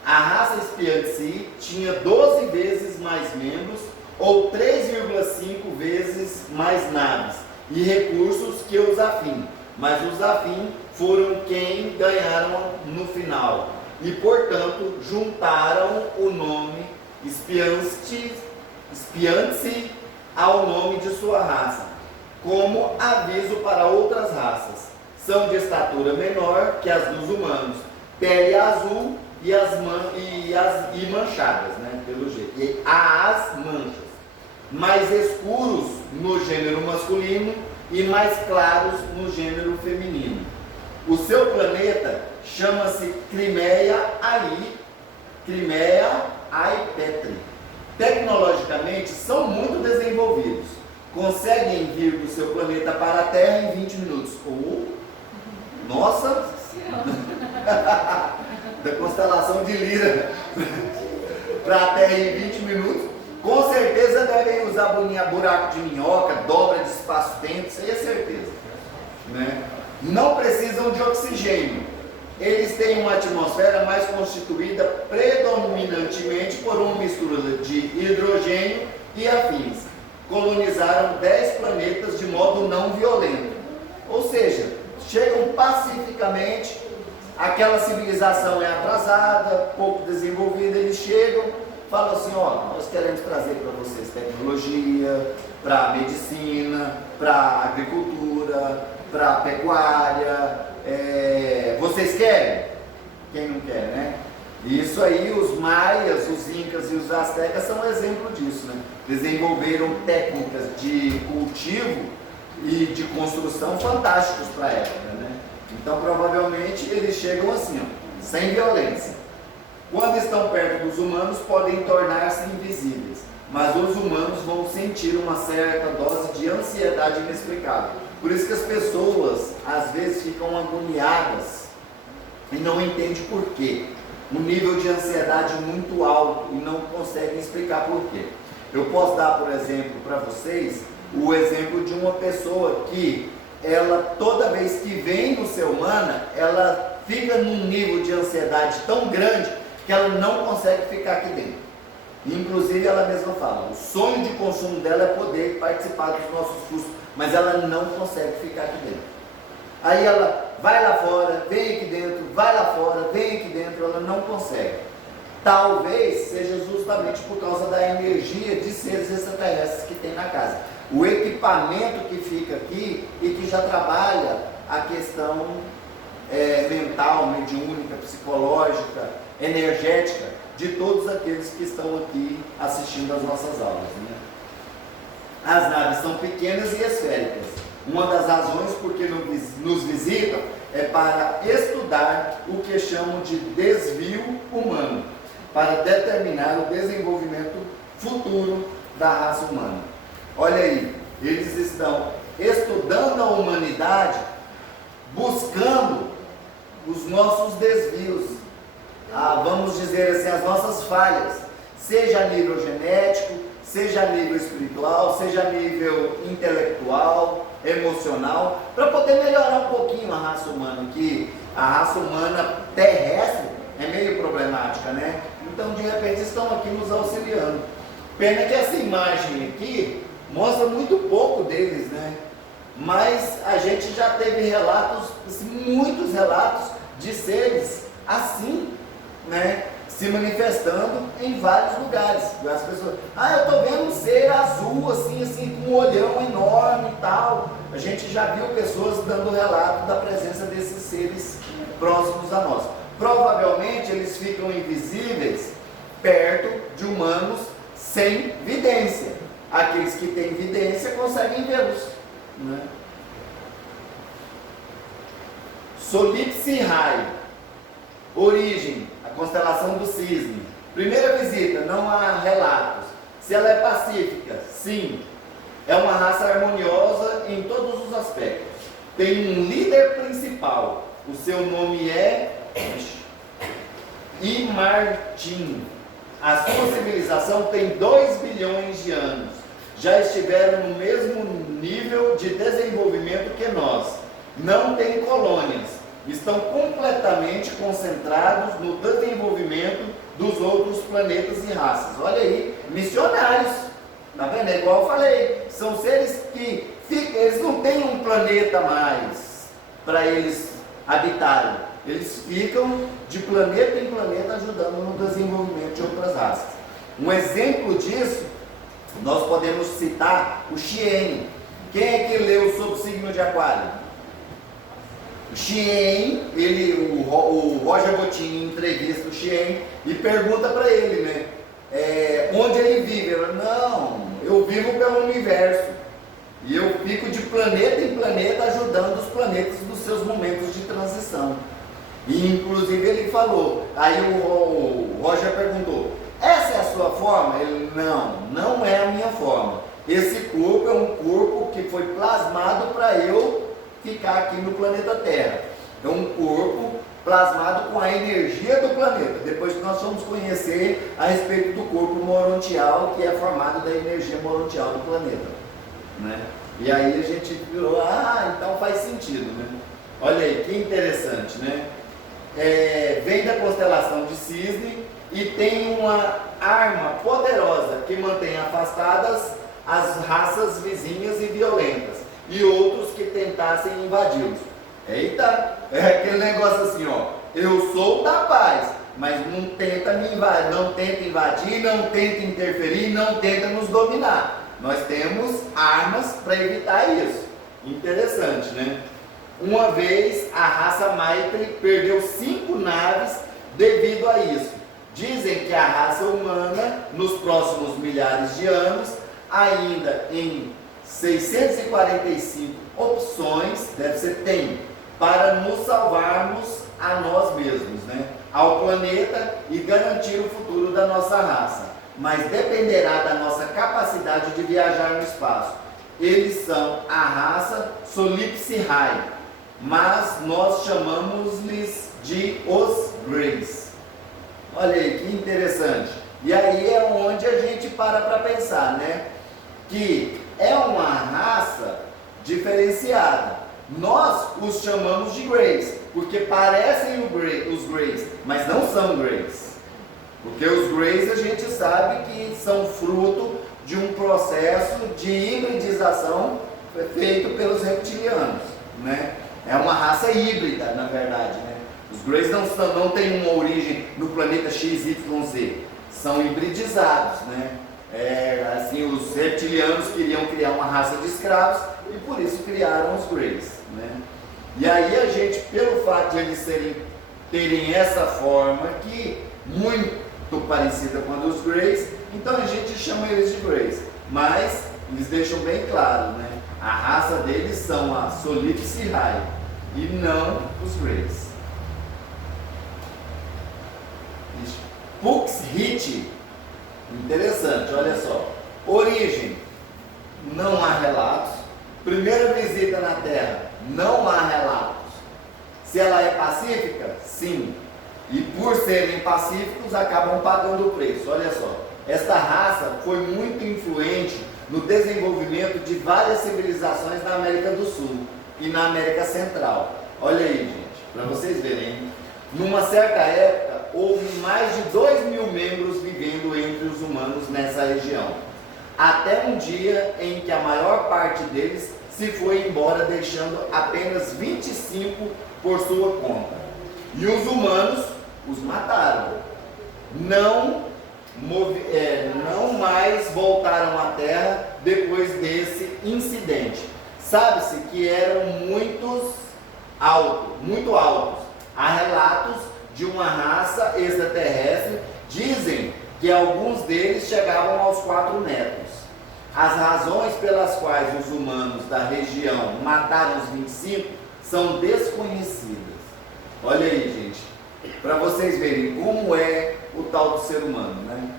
A raça Spiansi tinha 12 vezes mais membros, ou 3,5 vezes mais naves e recursos que os Afim, mas os Afim foram quem ganharam no final e, portanto, juntaram o nome Spiansi ao nome de sua raça, como aviso para outras raças. São de estatura menor que as dos humanos, pele azul e manchadas, né, pelo jeito, e as manchas, mais escuros no gênero masculino e mais claros no gênero feminino. O seu planeta chama-se Crimeia Ai Petri. Tecnologicamente são muito desenvolvidos. Conseguem vir do seu planeta para a Terra em 20 minutos. Nossa! Da constelação de Lira para a Terra em 20 minutos. Com certeza devem usar buraco de minhoca, dobra de espaço-tempo, isso aí é certeza, né? não precisam de oxigênio. Eles têm uma atmosfera mais constituída predominantemente por uma mistura de hidrogênio e afins. Colonizaram 10 planetas de modo não violento. Ou seja, chegam pacificamente, aquela civilização é atrasada, pouco desenvolvida, eles chegam, falam assim, ó, nós queremos trazer para vocês tecnologia, para medicina, para agricultura, para pecuária, vocês querem? Quem não quer, né? Isso aí, os maias, os incas e os astecas são um exemplo disso, né? Desenvolveram técnicas de cultivo e de construção fantásticos para a época, né? Então, provavelmente, eles chegam assim, ó, sem violência. Quando estão perto dos humanos, podem tornar-se invisíveis, mas os humanos vão sentir uma certa dose de ansiedade inexplicável. Por isso que as pessoas, às vezes, ficam agoniadas e não entendem por quê. Um nível de ansiedade muito alto e não conseguem explicar por quê. Eu posso dar, por exemplo, para vocês, o exemplo de uma pessoa que ela, toda vez que vem no ser humano, ela fica num nível de ansiedade tão grande que ela não consegue ficar aqui dentro. Inclusive, ela mesma fala, o sonho de consumo dela é poder participar dos nossos cursos, mas ela não consegue ficar aqui dentro. Aí ela vai lá fora, vem aqui dentro, vai lá fora, vem aqui dentro, ela não consegue. Talvez seja justamente por causa da energia de seres extraterrestres que tem na casa. O equipamento que fica aqui e que já trabalha a questão mental, mediúnica, psicológica, energética de todos aqueles que estão aqui assistindo às nossas aulas, né? As naves são pequenas e esféricas. Uma das razões por que nos visitam é para estudar o que chamam de desvio humano, para determinar o desenvolvimento futuro da raça humana. Olha aí, eles estão estudando a humanidade, buscando os nossos desvios, vamos dizer assim, as nossas falhas, seja a nível genético, seja a nível espiritual, seja a nível intelectual, emocional, para poder melhorar um pouquinho a raça humana, que a raça humana terrestre é meio problemática, né? Então, de repente, estão aqui nos auxiliando. Pena que essa imagem aqui mostra muito pouco deles, né? Mas a gente já teve relatos, muitos relatos de seres assim, né? Se manifestando em vários lugares. As pessoas, eu estou vendo um ser azul, assim, com um olhão enorme e tal. A gente já viu pessoas dando relato da presença desses seres próximos a nós. Provavelmente eles ficam invisíveis perto de humanos sem vidência. Aqueles que têm vidência conseguem vê-los, né? Solipsi Rai, origem, a constelação do cisne. Primeira visita, não há relatos. Se ela é pacífica, sim. É uma raça harmoniosa em todos os aspectos. Tem um líder principal. O seu nome é Imartin. A sua civilização tem 2 bilhões de anos. Já estiveram no mesmo nível de desenvolvimento que nós. Não tem colônias. Estão completamente concentrados no desenvolvimento dos outros planetas e raças. Olha aí, missionários. Tá vendo? É igual eu falei. São seres que eles não têm um planeta mais para eles habitarem. Eles ficam de planeta em planeta ajudando no desenvolvimento de outras raças. Um exemplo disso, nós podemos citar o Xien. Quem é que leu sobre o signo de Aquário? O Xien, o Roger Bottini entrevista o Xien e pergunta para ele, né? Onde ele vive? Ele, não, eu vivo pelo universo. E eu fico de planeta em planeta ajudando os planetas nos seus momentos de transição. E inclusive ele falou, aí o Roger perguntou, essa é a sua forma? Ele, não é a minha forma. Esse corpo é um corpo que foi plasmado para eu ficar aqui no planeta Terra. É um corpo plasmado com a energia do planeta. Depois que nós vamos conhecer a respeito do corpo morontial, que é formado da energia morontial do planeta, né? E aí a gente virou, então faz sentido, né? Olha aí, que interessante, né? Vem da constelação de Cisne e tem uma arma poderosa que mantém afastadas as raças vizinhas e violentas e outros que tentassem invadi-los. Eita, é aquele negócio assim, ó, eu sou da paz, mas não tenta me invadir, não tenta invadir, não tenta interferir, não tenta nos dominar. Nós temos armas para evitar isso. Interessante, né? Uma vez a raça Maitre perdeu 5 naves devido a isso. Dizem que a raça humana, nos próximos milhares de anos, ainda em 645 opções, deve ser tem, para nos salvarmos a nós mesmos, né? Ao planeta e garantir o futuro da nossa raça. Mas dependerá da nossa capacidade de viajar no espaço. Eles são a raça Solipsihai, mas nós chamamos-lhes de os Greys. Olha aí, que interessante. E aí é onde a gente para pensar, né? Que é uma raça diferenciada. Nós os chamamos de Greys, porque parecem os Greys, mas não são Greys. Porque os Greys a gente sabe que são fruto de um processo de hibridização feito pelos reptilianos, né? É uma raça híbrida, na verdade, né? Os Greys não têm uma origem no planeta XYZ, são hibridizados, né? Assim, os reptilianos queriam criar uma raça de escravos e por isso criaram os Greys, né? E aí a gente, pelo fato de eles terem essa forma aqui, muito parecida com a dos Greys, então a gente chama eles de Greys, mas eles deixam bem claro, né? A raça deles são a Solipsihai e não os Greys. Puxhit, interessante, olha só. Origem, não há relatos. Primeira visita na Terra, não há relatos. Se ela é pacífica, sim. E por serem pacíficos, acabam pagando o preço. Olha só, esta raça foi muito influente no desenvolvimento de várias civilizações na América do Sul e na América Central. Olha aí, gente, para vocês verem. Numa certa época, houve mais de 2.000 membros vivendo entre os humanos nessa região. Até um dia em que a maior parte deles se foi embora, deixando apenas 25 por sua conta. E os humanos os mataram. Não mais voltaram à Terra depois desse incidente. Sabe-se que eram muito altos. Há relatos de uma raça extraterrestre, dizem que alguns deles chegavam aos 4 metros. As razões pelas quais os humanos da região mataram os 25 são desconhecidas. Olha aí, gente, para vocês verem como é o tal do ser humano, né?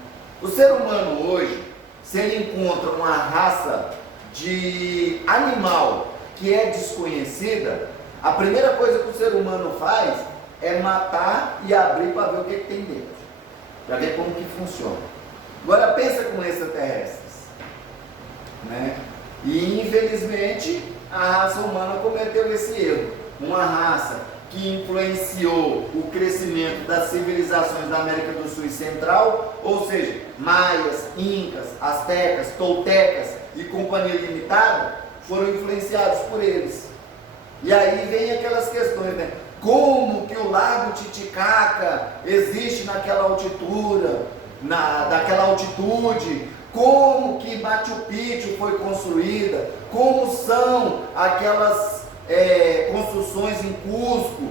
O ser humano hoje, se ele encontra uma raça de animal que é desconhecida, a primeira coisa que o ser humano faz é matar e abrir para ver o que tem dentro, para ver como que funciona. Agora pensa com extraterrestres, né? E infelizmente a raça humana cometeu esse erro. Uma raça que influenciou o crescimento das civilizações da América do Sul e Central, ou seja, maias, incas, astecas, toltecas e companhia limitada, foram influenciados por eles. E aí vem aquelas questões, né? Como que o lago Titicaca existe naquela altitude, daquela altitude? Como que Machu Picchu foi construída? Como são aquelas construções em Cusco,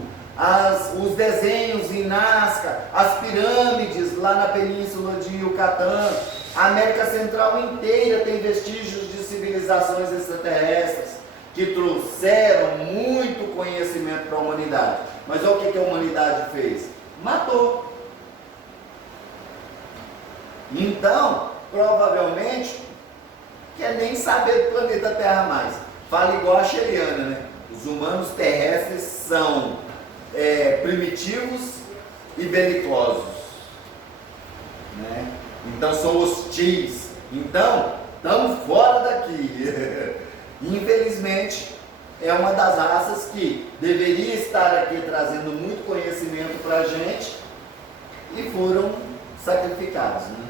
os desenhos em Nazca, as pirâmides lá na península de Yucatán? A América Central inteira tem vestígios de civilizações extraterrestres que trouxeram muito conhecimento para a humanidade. Mas olha o que a humanidade fez: matou. Então, provavelmente, quer nem saber do planeta Terra mais. Fala igual a Sheliana, né? Os humanos terrestres são primitivos e belicosos, né? Então são hostis. Então, estamos fora daqui. Infelizmente, é uma das raças que deveria estar aqui trazendo muito conhecimento para a gente e foram sacrificados, né?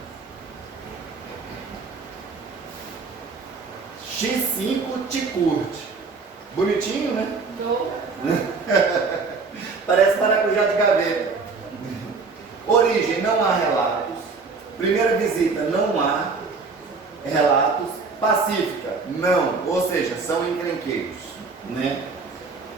X5 Ticurt. Bonitinho, né? Parece maracujá de gaveta. Origem, não há relatos. Primeira visita, não há relatos. Pacífica, não. Ou seja, são encrenqueiros, né?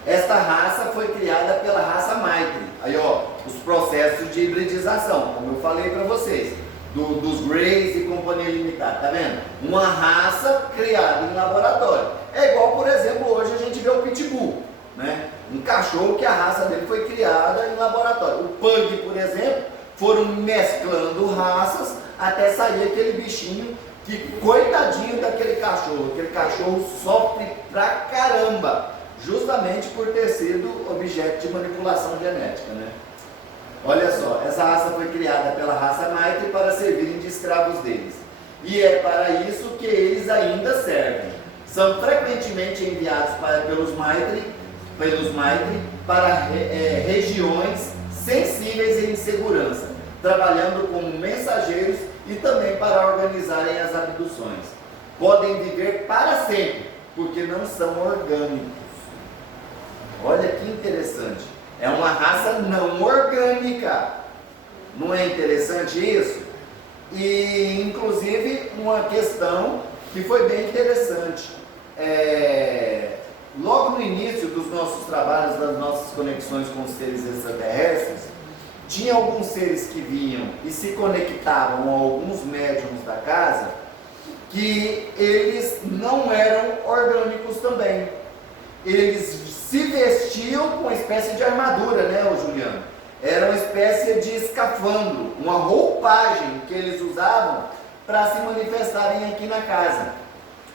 Esta raça foi criada pela raça Maitre. Aí, ó, os processos de hibridização, como eu falei para vocês, dos Greys e Companhia Limitada, tá vendo? Uma raça criada em laboratório. É igual, por exemplo, hoje a gente vê o Pitbull, né? Um cachorro que a raça dele foi criada em laboratório. O Pug, por exemplo, foram mesclando raças até sair aquele bichinho que, coitadinho daquele cachorro. Aquele cachorro sofre pra caramba, justamente por ter sido objeto de manipulação genética, né? Olha só, essa raça foi criada pela raça Maitre para servirem de escravos deles. E é para isso que eles ainda servem. São frequentemente enviados pelos Maitre para regiões sensíveis e insegurança, trabalhando como mensageiros e também para organizarem as abduções. Podem viver para sempre, porque não são orgânicos. Olha que interessante. É uma raça não orgânica. Não é interessante isso? E, inclusive, uma questão que foi bem interessante. Logo no início dos nossos trabalhos, das nossas conexões com os seres extraterrestres, tinha alguns seres que vinham e se conectavam a alguns médiums da casa, que eles não eram orgânicos também. Eles se vestiam com uma espécie de armadura, né, ô Juliano? Era uma espécie de escafandro, uma roupagem que eles usavam para se manifestarem aqui na casa.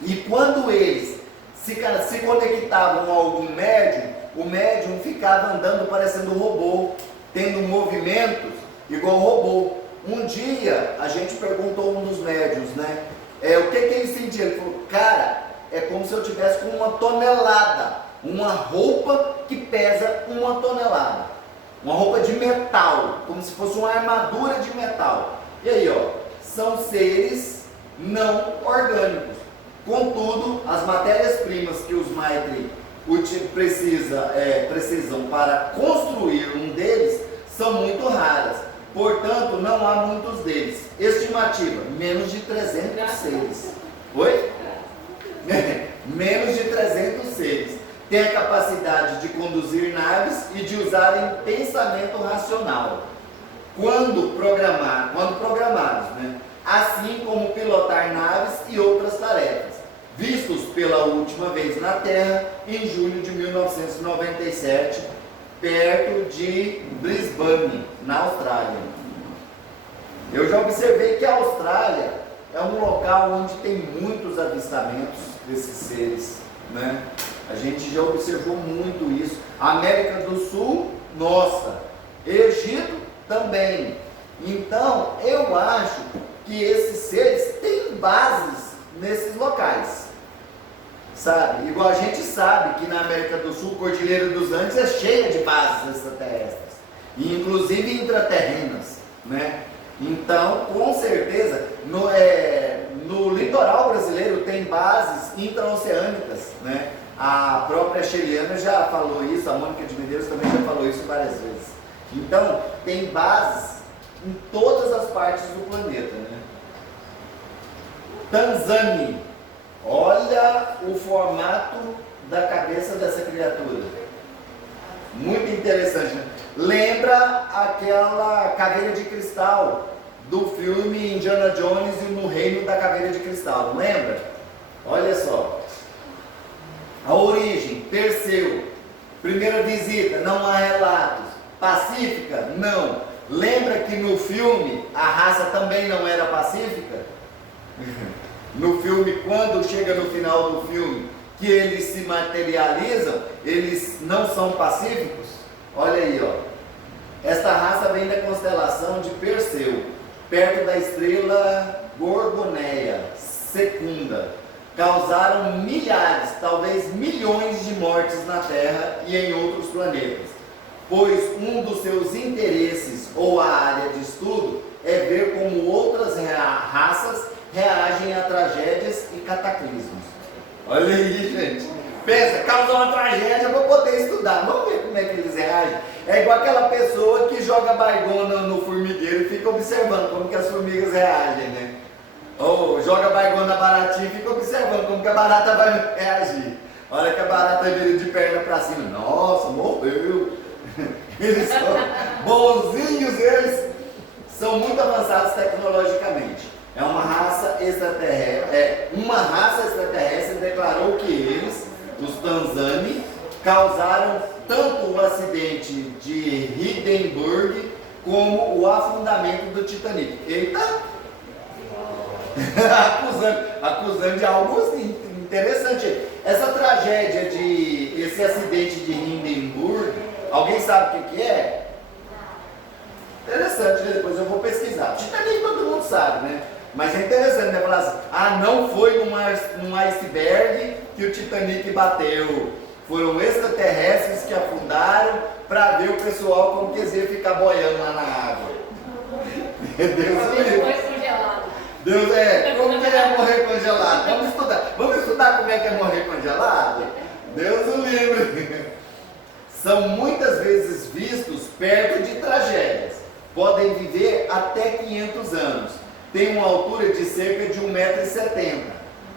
E quando eles se conectavam a algum médium, o médium ficava andando parecendo um robô, tendo movimentos igual robô. Um dia a gente perguntou a um dos médiums, né? O que ele sentia? Ele falou, cara, é como se eu tivesse com uma tonelada, uma roupa que pesa uma tonelada, uma roupa de metal, como se fosse uma armadura de metal. E aí, ó, são seres não orgânicos. Contudo, as matérias-primas que os Maitre precisam para construir um deles são muito raras. Portanto, não há muitos deles. Estimativa, menos de 300 seres. Oi? Menos de 300 seres. Tem a capacidade de conduzir naves e de usarem pensamento racional. Quando programados, né? Assim como pilotar naves e outras tarefas. Vistos pela última vez na Terra em julho de 1997, perto de Brisbane, na Austrália. Eu já observei que a Austrália é um local onde tem muitos avistamentos desses seres, né? A gente já observou muito isso. América do Sul, nossa. Egito também. Então, eu acho que esses seres têm bases nesses locais, sabe? Igual a gente sabe que na América do Sul, Cordilheira dos Andes é cheia de bases extraterrestres, inclusive intraterrenas, né? Então, com certeza, no litoral brasileiro tem bases intraoceânicas, né? A própria Sheliana já falou isso, a Mônica de Medeiros também já falou isso várias vezes. Então, tem bases em todas as partes do planeta, né? Tanzânia. Olha o formato da cabeça dessa criatura. Muito interessante, né? Lembra aquela caveira de cristal do filme Indiana Jones e no Reino da Caveira de Cristal, não lembra? Olha só. A origem, Perseu. Primeira visita, não há relatos. Pacífica? Não. Lembra que no filme a raça também não era pacífica? No filme, quando chega no final do filme, que eles se materializam, eles não são pacíficos? Olha aí, ó. Esta raça vem da constelação de Perseu, perto da estrela Gorgoneia Secunda. causaram milhares, talvez milhões de mortes na Terra e em outros planetas, pois um dos seus interesses ou a área de estudo é ver como outras raças reagem a tragédias e cataclismos. Olha aí, gente. Pensa, causa uma tragédia para poder estudar. Vamos ver como é que eles reagem. É igual aquela pessoa que joga baigona no formigueiro e fica observando como que as formigas reagem, né? Ou joga baigona baratinha e fica observando como que a barata vai reagir. Olha que a barata vira de perna para cima. Nossa, morreu. Eles são bonzinhos, eles são muito avançados tecnologicamente. Uma raça extraterrestre declarou que eles, os Tanzani, causaram tanto o acidente de Hindenburg como o afundamento do Titanic. Eita! acusando de algo assim, interessante. Essa tragédia esse acidente de Hindenburg, alguém sabe o que é? Interessante, né? Depois eu vou pesquisar. Titanic todo mundo sabe, né? Mas é interessante, né? Falar assim, não foi num iceberg que o Titanic bateu. Foram extraterrestres que afundaram para ver o pessoal como que eles iam ficar boiando lá na água. Depois congelado. Como que ele ia morrer congelado? Vamos estudar como é que é morrer congelado? Deus o livre. São muitas vezes vistos perto de tragédias. Podem viver até 500 anos. Tem uma altura de cerca de 1,70 m.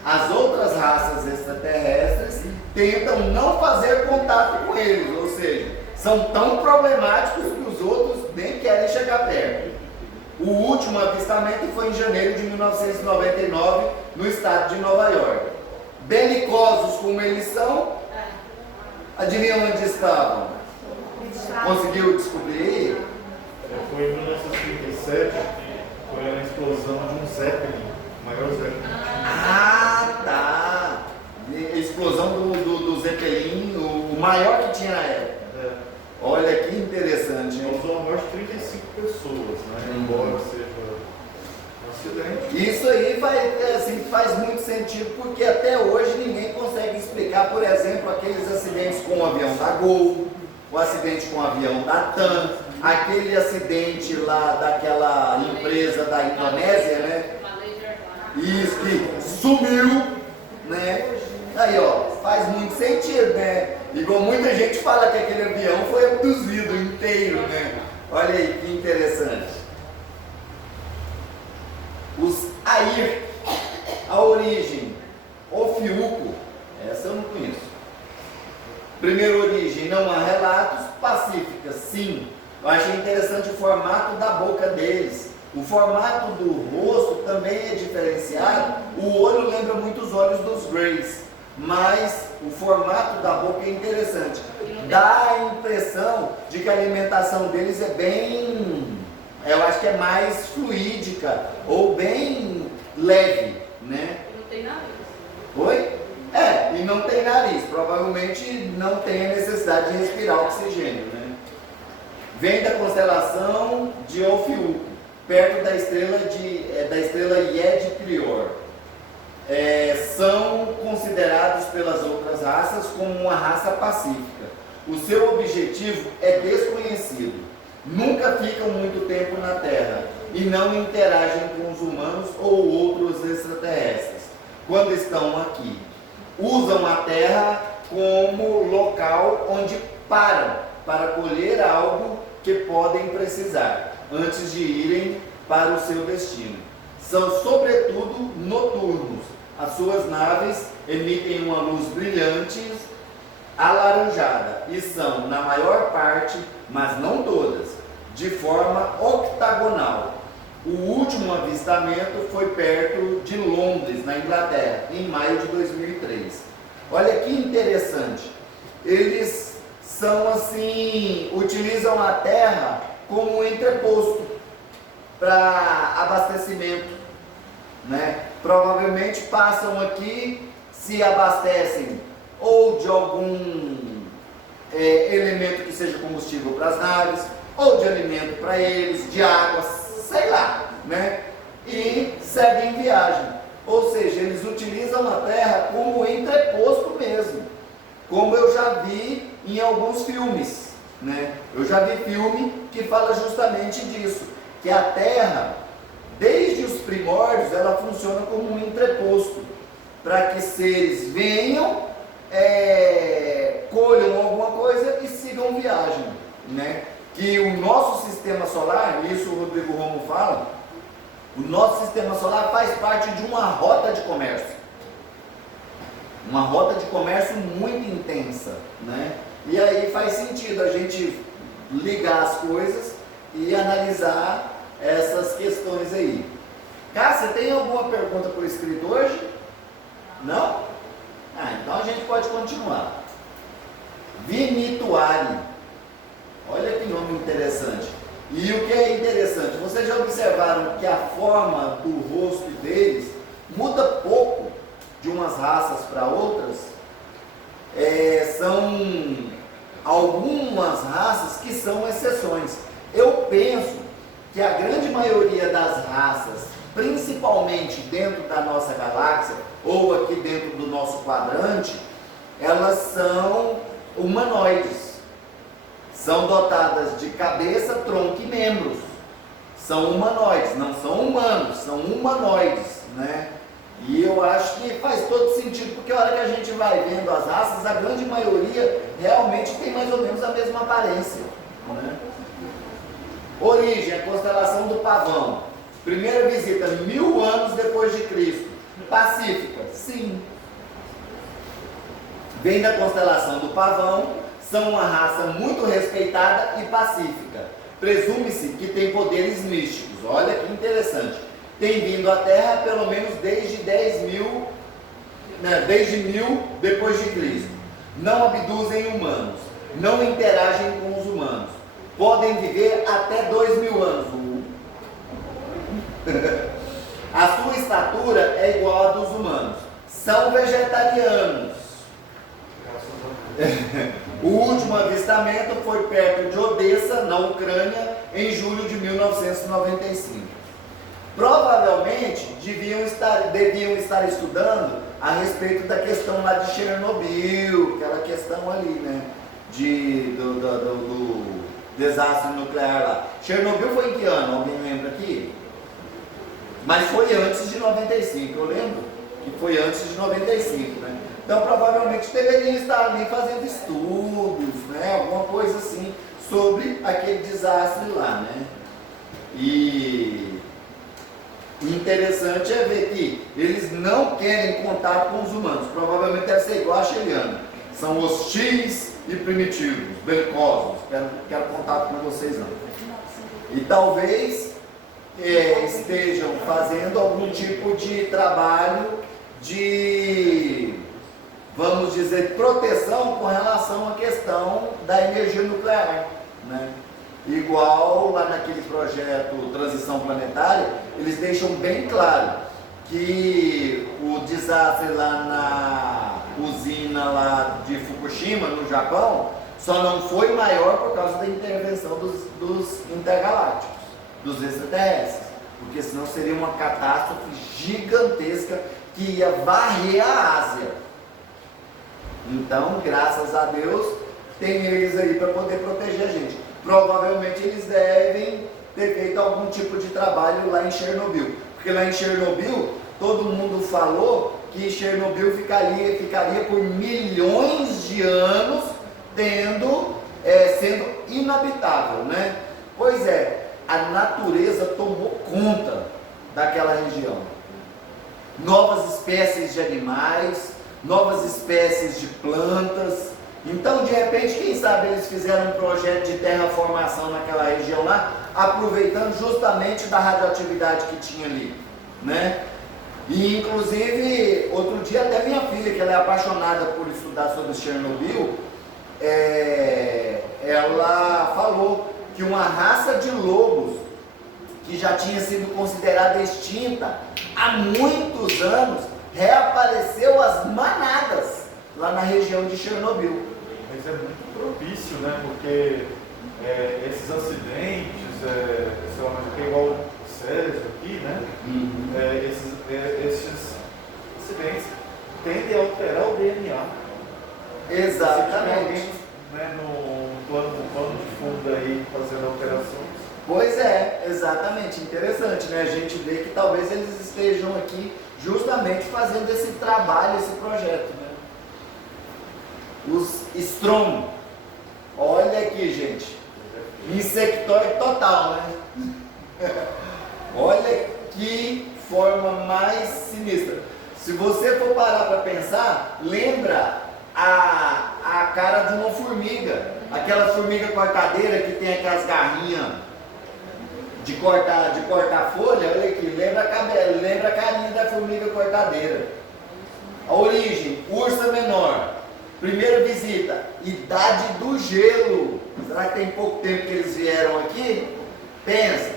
As outras raças extraterrestres tentam não fazer contato com eles, ou seja, são tão problemáticos que os outros nem querem chegar perto. O último avistamento foi em janeiro de 1999, no estado de Nova York. Belicosos como eles são, adivinha onde estavam? Conseguiu descobrir? Foi em 1937, foi a explosão de um Zeppelin, o maior Zeppelin. Tá! Explosão do Zeppelin, o maior que tinha na época. Olha que interessante, hein? Causou a morte de 35 pessoas, né? Embora seja um acidente. Isso aí faz muito sentido, porque até hoje ninguém consegue explicar, por exemplo, aqueles acidentes com o avião da Gol, o acidente com o avião da TAM, aquele acidente lá daquela empresa da Indonésia, né? Isso, que sumiu, né? Aí, ó, faz muito sentido, né? Igual muita gente fala que aquele avião foi abduzido inteiro, né? Olha aí que interessante. Os Air, a origem, Ofiuco, essa eu não conheço. Primeira origem, não há relatos. Pacífica, sim. Eu achei interessante o formato da boca deles. O formato do rosto também é diferenciado. O olho lembra muito os olhos dos Greys, mas o formato da boca é interessante. Dá a impressão de que a alimentação deles é bem, eu acho que é mais fluídica ou bem leve, né? Não tem nariz. Oi? E não tem nariz. Provavelmente não tem a necessidade de respirar oxigênio, né? Vem da constelação de Ophiuchi, perto da estrela Ied Prior. São considerados pelas outras raças como uma raça pacífica. O seu objetivo é desconhecido. Nunca ficam muito tempo na Terra e não interagem com os humanos ou outros extraterrestres. Quando estão aqui, usam a Terra como local onde param para colher algo que podem precisar antes de irem para o seu destino. São sobretudo noturnos. As suas naves emitem uma luz brilhante alaranjada e são, na maior parte, mas não todas, de forma octagonal. O último avistamento foi perto de Londres, na Inglaterra, em maio de 2003. Olha que interessante. Eles são assim, utilizam a Terra como um entreposto para abastecimento, né? Provavelmente passam aqui, se abastecem ou de algum elemento que seja combustível para as naves, ou de alimento para eles, de água, sei lá, né? E seguem viagem. Ou seja, eles utilizam a terra como entreposto mesmo, como eu já vi em alguns filmes, né? Eu já vi filme que fala justamente disso, que a terra, desde os primórdios, ela funciona como um entreposto, para que seres venham, colham alguma coisa e sigam viagem, né? Que o nosso sistema solar, isso o Rodrigo Romo fala, o nosso sistema solar faz parte de uma rota de comércio. Uma rota de comércio muito intensa, né? E aí faz sentido a gente ligar as coisas e analisar essas questões aí. Cássia, tem alguma pergunta por escrito hoje? Não? Então a gente pode continuar. Vinituari. Olha que nome interessante. E o que é interessante, vocês já observaram que a forma do rosto deles muda pouco de umas raças para outras? São algumas raças que são exceções. Eu penso que a grande maioria das raças, principalmente dentro da nossa galáxia, ou aqui dentro do nosso quadrante, elas são humanoides. São dotadas de cabeça, tronco e membros. São humanoides, não são humanos, são humanoides, né? E eu acho que faz todo sentido, porque a hora que a gente vai vendo as raças, a grande maioria realmente tem mais ou menos a mesma aparência, né? Origem, a constelação do Pavão. Primeira visita, 1000 anos depois de Cristo. Pacífica? Sim. Vem da constelação do Pavão. São uma raça muito respeitada e pacífica. Presume-se que tem poderes místicos. Olha que interessante. Tem vindo à Terra pelo menos desde 10.000, desde 1000 depois de Cristo. Não abduzem humanos. Não interagem com os humanos. Podem viver até 2000 anos. A sua estatura é igual à dos humanos. São vegetarianos. O último avistamento foi perto de Odessa, na Ucrânia, em julho de 1995. Provavelmente deviam estar estudando a respeito da questão lá de Chernobyl, aquela questão ali, né? Do desastre nuclear lá. Chernobyl foi em que ano? Alguém lembra aqui? Mas foi antes de 95, eu lembro que foi antes de 95, né? Então provavelmente deveriam estar ali fazendo estudos, né? Alguma coisa assim, sobre aquele desastre lá, né? E interessante é ver que eles não querem contato com os humanos, provavelmente deve ser igual a Sheliana. São hostis e primitivos, belicosos, quero contato com vocês não. E talvez estejam fazendo algum tipo de trabalho de, vamos dizer, proteção com relação à questão da energia nuclear, né? Igual lá naquele projeto Transição Planetária, eles deixam bem claro que o desastre lá na usina lá de Fukushima, no Japão, só não foi maior por causa da intervenção dos intergalácticos, dos extraterrestres, porque senão seria uma catástrofe gigantesca que ia varrer a Ásia. Então, graças a Deus, tem eles aí para poder proteger a gente. Provavelmente eles devem ter feito algum tipo de trabalho lá em Chernobyl, porque lá em Chernobyl todo mundo falou que Chernobyl ficaria por milhões de anos sendo inabitável, né? Pois é, a natureza tomou conta daquela região. Novas espécies de animais, novas espécies de plantas. Então, de repente, quem sabe eles fizeram um projeto de terraformação naquela região lá, aproveitando justamente da radioatividade que tinha ali, né? E, inclusive, outro dia até minha filha, que ela é apaixonada por estudar sobre Chernobyl, ela falou que uma raça de lobos, que já tinha sido considerada extinta há muitos anos, reapareceu as manadas lá na região de Chernobyl. Mas é muito propício, né? Porque esses acidentes, sei lá, mas aqui é igual o Césio aqui, né? Esses coincidência, tendem a alterar o DNA. Se tiver Exatamente. alguém, né, no plano de fundo aí fazendo alterações. Pois é, exatamente, interessante, né? A gente vê que talvez eles estejam aqui justamente fazendo esse trabalho, esse projeto, né? Os Strom, olha aqui, gente, insectóide total, né? Olha que forma mais sinistra. Se você for parar para pensar, lembra a cara de uma formiga, aquela formiga cortadeira que tem aquelas garrinhas de cortar folha, olha aqui, lembra a carinha da formiga cortadeira. A origem, ursa menor. Primeira visita, idade do gelo. Será que tem pouco tempo que eles vieram aqui? Pensa,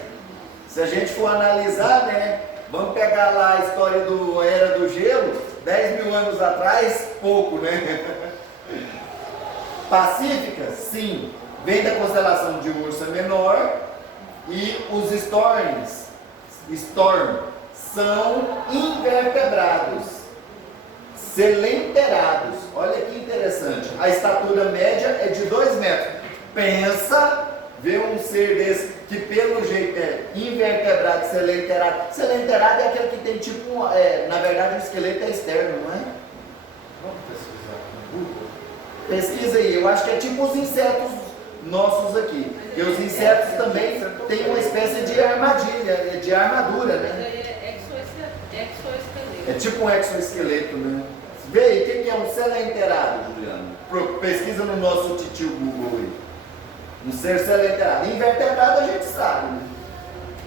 se a gente for analisar, né? Vamos pegar lá a história do Era do Gelo, 10 mil anos atrás, pouco, né? Pacífica, sim, vem da constelação de Ursa Menor. E os Storm são invertebrados, selenterados. Olha que interessante. A estatura média é de 2 metros. Pensa ver um ser desse que pelo jeito é invertebrado, selenterado. Selenterado é aquele que tem tipo, na verdade o esqueleto é externo, não é? Vamos pesquisar no Google. Pesquisa aí, eu acho que é tipo os insetos nossos aqui. E os insetos também têm uma espécie de armadilha, de armadura, né? É exoesqueleto. É tipo um exoesqueleto, né? Vê aí, o que é um selenterado, Juliano? Pesquisa no nosso titio Google aí. Um ser selenterado. Invertebrado a gente sabe, né?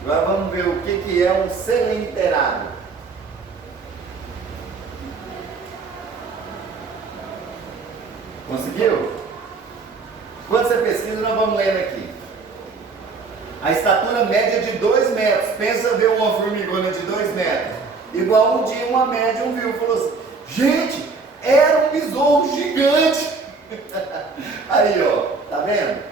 Agora vamos ver o que é um selenterado. Conseguiu? Quando você pesquisa, nós vamos lendo aqui. A estatura média de 2 metros. Pensa ver uma formigona de 2 metros. Igual um dia uma médium viu e falou assim: gente, era um besouro gigante. Aí, ó, tá vendo?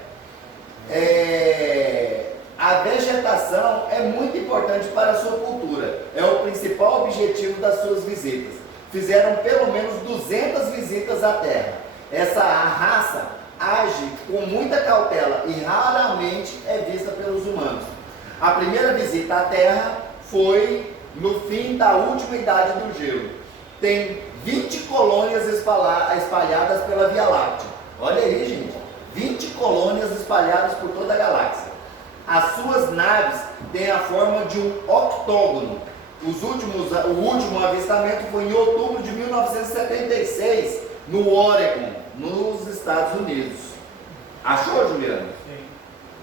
A vegetação é muito importante para a sua cultura. É o principal objetivo das suas visitas. Fizeram pelo menos 200 visitas à Terra. Essa raça age com muita cautela e raramente é vista pelos humanos. A primeira visita à Terra foi no fim da última idade do gelo. Tem 20 colônias espalhadas pela Via Láctea. Olha aí, gente, 20 colônias espalhadas por toda a galáxia. As suas naves têm a forma de um octógono. O último avistamento foi em outubro de 1976, no Oregon, nos Estados Unidos. Achou, Juliano? Sim.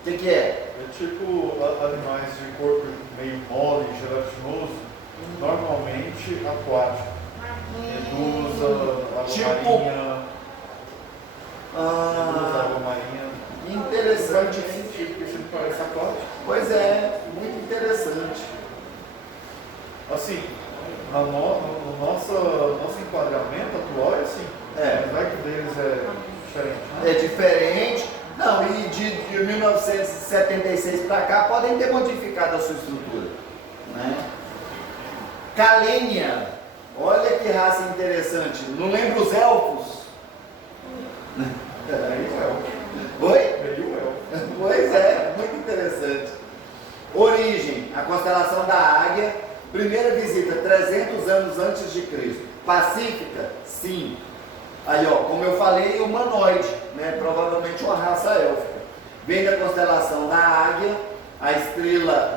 O que é? É tipo animais de corpo meio mole, gelatinoso, normalmente aquático. Medusa, água marinha. Interessante. Faz sentido, porque sempre parece aquático. Pois é, muito interessante. Assim, no nosso enquadramento atual é assim. Mas vai que o deles é diferente, né? É diferente. Não, e de 1976 para cá podem ter modificado a sua estrutura, né? Calênia, olha que raça interessante. Não lembra os elfos? Oi? Pois é, muito interessante. Origem, a constelação da Águia. Primeira visita, 300 anos antes de Cristo. Pacífica? Sim. Aí, ó, como eu falei, humanoide, né? Provavelmente uma raça élfica. Vem da constelação da Águia,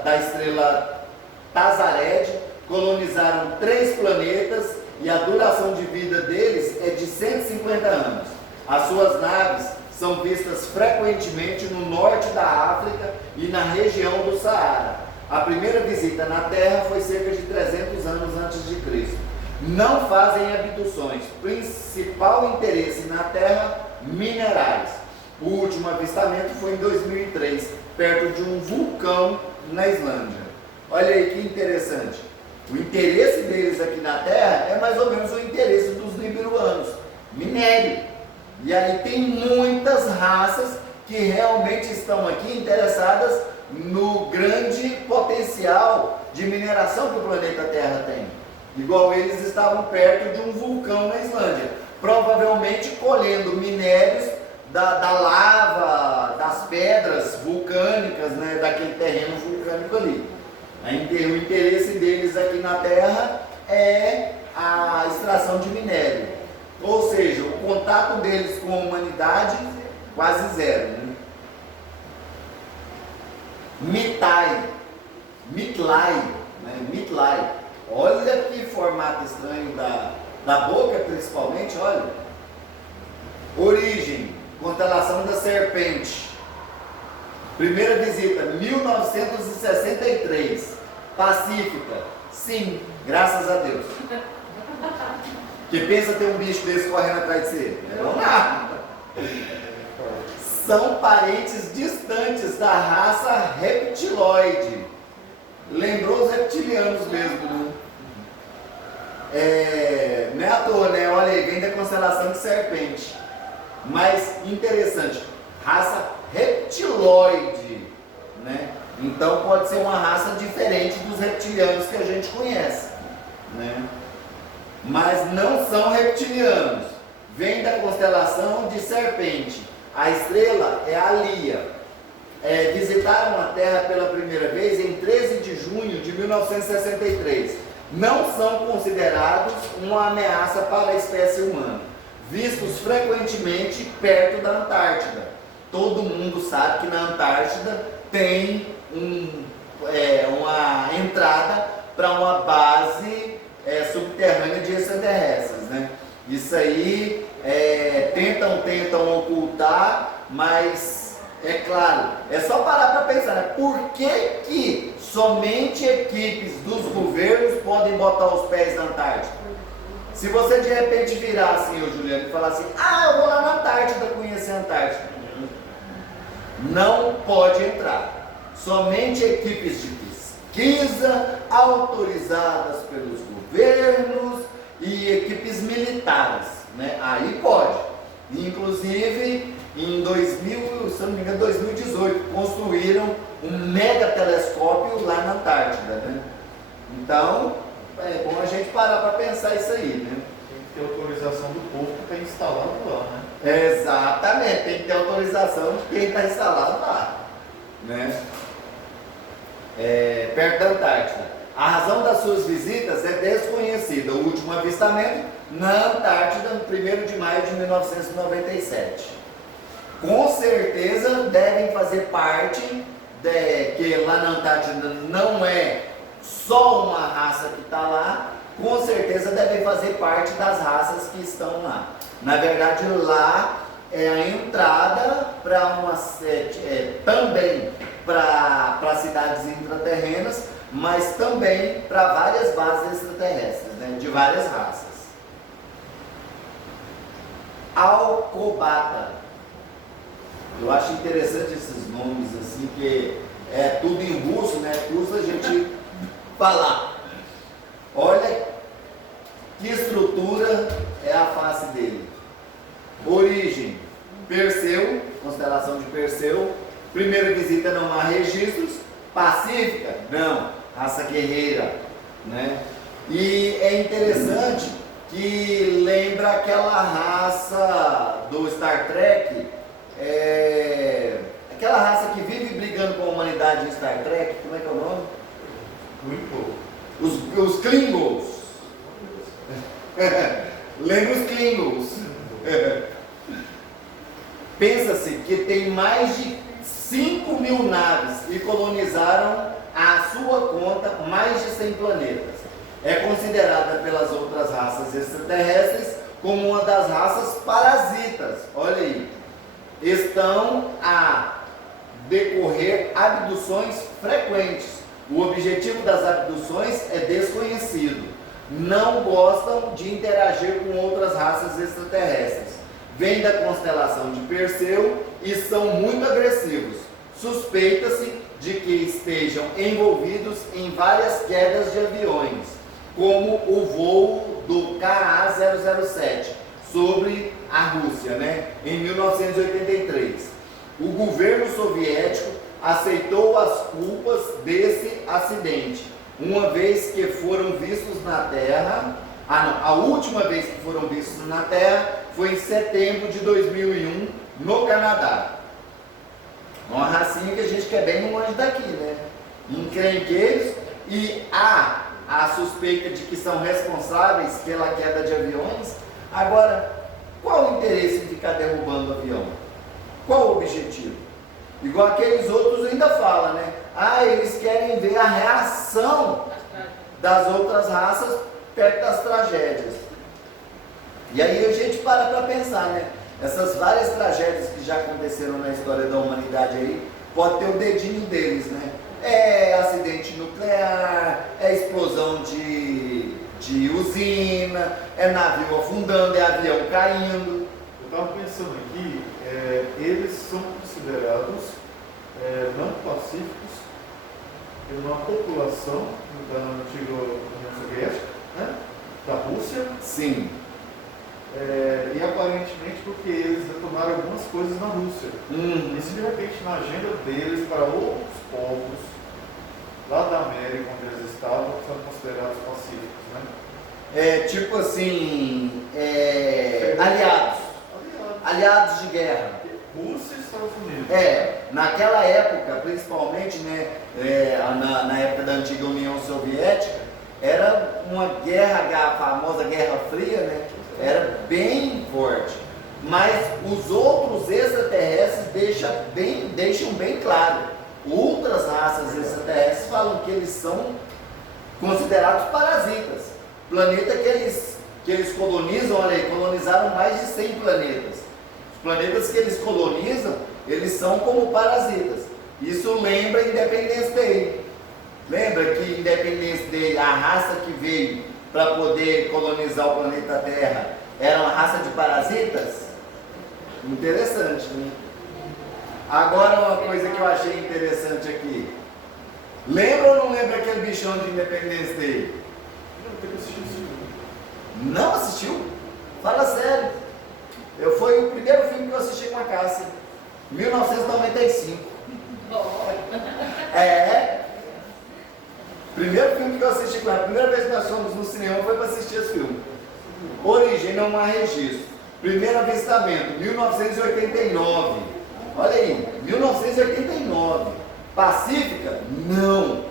da estrela Tazared. Colonizaram 3 planetas e a duração de vida deles é de 150 anos. As suas naves são vistas frequentemente no norte da África e na região do Saara. A primeira visita na Terra foi cerca de 300 anos antes de Cristo. Não fazem abduções. Principal interesse na Terra, minerais. O último avistamento foi em 2003, perto de um vulcão na Islândia. Olha aí que interessante. O interesse deles aqui na Terra é mais ou menos o interesse dos nibiruanos. Minério. E aí tem muitas raças que realmente estão aqui interessadas no grande potencial de mineração que o planeta Terra tem. igual eles estavam perto de um vulcão na Islândia, provavelmente colhendo minérios da lava, das pedras vulcânicas, né, daquele terreno vulcânico ali. O interesse deles aqui na Terra é a extração de minério, ou seja, o contato deles com a humanidade quase zero, né? Mitlai, olha que formato estranho da boca, principalmente, olha. Origem, constelação da serpente. Primeira visita, 1963. Pacífica, sim, graças a Deus. Que pensa ter um bicho desse correndo atrás de você? Não dá. São parentes distantes da raça reptiloide. Lembrou os reptilianos mesmo, né? Não é à toa, né? Olha aí, vem da constelação de serpente. Mas interessante, raça reptiloide, né? Então pode ser uma raça diferente dos reptilianos que a gente conhece, né? Mas não são reptilianos. Vem da constelação de serpente. A estrela é a Lia. Visitaram a Terra pela primeira vez em 13 de junho de 1963. Não são considerados uma ameaça para a espécie humana, vistos frequentemente perto da Antártida. Todo mundo sabe que na Antártida tem uma entrada para uma base subterrânea de extraterrestres, né? Isso aí tentam ocultar, mas é claro, é só parar para pensar, né? Por que somente equipes dos governos podem botar os pés na Antártida? Se você de repente virar assim, ô Juliano, e falar assim, eu vou lá na Antártida conhecer a Antártida. Não pode entrar. Somente equipes de pesquisa autorizadas pelos governos e equipes militares, né? Aí pode. Inclusive, em 2018, construíram um mega telescópio lá na Antártida, né? Então, é bom a gente parar para pensar isso aí, né? Tem que ter autorização do povo que está instalado lá, né? Exatamente, tem que ter autorização de quem está instalado lá, né? Perto da Antártida. A razão das suas visitas é desconhecida. O último avistamento na Antártida, no 1º de maio de 1997. Com certeza devem fazer parte que lá na Antártida não é só uma raça que está lá, com certeza devem fazer parte das raças que estão lá. Na verdade, lá é a entrada para também para cidades intraterrenas, mas também para várias bases extraterrestres, né, de várias raças. Alcobata. Eu acho interessante esses nomes assim, que é tudo em russo, né? Custa a gente falar. Olha que estrutura é a face dele. Origem, Perseu, constelação de Perseu. Primeira visita, não há registros. Pacífica, não, raça guerreira, né? E é interessante que lembra aquela raça do Star Trek, aquela raça que vive brigando com a humanidade em Star Trek, como é que é o nome? Os Klingons. Lembra os Klingons. Pensa-se que tem mais de 5.000 naves e colonizaram à sua conta mais de 100 planetas. É considerada pelas outras raças extraterrestres como uma das raças parasitas. Olha aí. Estão a decorrer abduções frequentes. O objetivo das abduções é desconhecido. Não gostam de interagir com outras raças extraterrestres. Vêm da constelação de Perseu e são muito agressivos. Suspeita-se de que estejam envolvidos em várias quedas de aviões, como o voo do KA-007 sobre a Rússia, né, em 1983. O governo soviético aceitou as culpas desse acidente, uma vez que foram vistos na Terra. A última vez que foram vistos na Terra foi em setembro de 2001, no Canadá. Uma racinha que a gente quer bem longe daqui, né? Encrenqueiros, e há a suspeita de que são responsáveis pela queda de aviões. Agora, qual o interesse em ficar derrubando o avião? Qual o objetivo? Igual aqueles outros ainda falam, né? Eles querem ver a reação das outras raças perto das tragédias. E aí a gente para pensar, né? Essas várias tragédias que já aconteceram na história da humanidade aí, pode ter o dedinho deles, né? É acidente nuclear, é explosão de usina, é navio afundando, é avião caindo. Eu estava pensando aqui, eles são considerados não pacíficos pela população da antiga União Soviética, né? Da Rússia. Sim. E aparentemente porque eles detonaram algumas coisas na Rússia. Uhum. E se de repente na agenda deles para outros povos lá da América onde eles estavam são considerados pacíficos, né? Tipo assim, aliados de guerra. Rússia e Estados Unidos. Naquela época, principalmente, né, na época da antiga União Soviética, era uma guerra, a famosa Guerra Fria, né? Era bem forte. Mas os outros extraterrestres deixam bem claro. Outras raças extraterrestres falam que eles são considerados parasitas. Planeta que eles colonizam, olha aí, colonizaram mais de 100 planetas. Os planetas que eles colonizam, eles são como parasitas. Isso lembra Independence Day. Lembra que Independence Day, a raça que veio para poder colonizar o planeta Terra, era uma raça de parasitas? Interessante, né? Agora uma coisa que eu achei interessante aqui. Lembra ou não lembra aquele bichão de Independence Day? Não assistiu? Fala sério. Foi o primeiro filme que eu assisti com a Cássia. 1995. Primeiro filme que eu assisti com ela. A primeira vez que nós fomos no cinema foi para assistir esse filme. Origem não há registro. Primeiro avistamento, 1989. Olha aí, 1989. Pacífica? Não.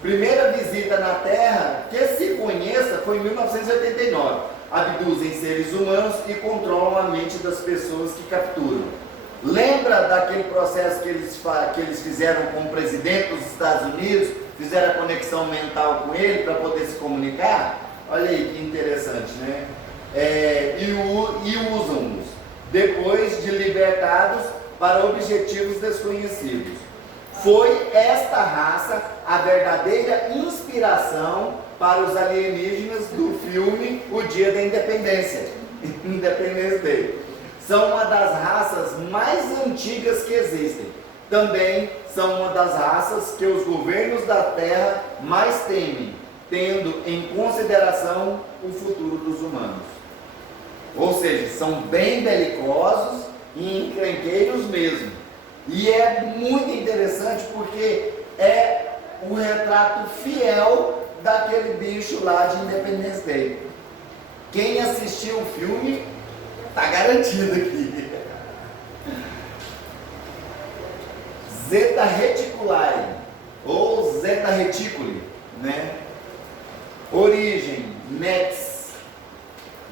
Primeira visita na Terra que se conheça foi em 1989. Abduzem seres humanos e controlam a mente das pessoas que capturam. Lembra daquele processo que eles fizeram com o presidente dos Estados Unidos? Fizeram a conexão mental com ele para poder se comunicar? Olha aí que interessante, né? E usam-nos depois de libertados para objetivos desconhecidos. Foi esta raça a verdadeira inspiração para os alienígenas do filme O Dia da Independência, Independence Day. São uma das raças mais antigas que existem. Também são uma das raças que os governos da Terra mais temem, tendo em consideração o futuro dos humanos. Ou seja, são bem belicosos e encrenqueiros mesmo. E é muito interessante porque é o retrato fiel daquele bicho lá de Independence Day. Quem assistiu o filme está garantido aqui. Zeta Reticuli, ou Zeta Reticuli, né? Origem, Nets.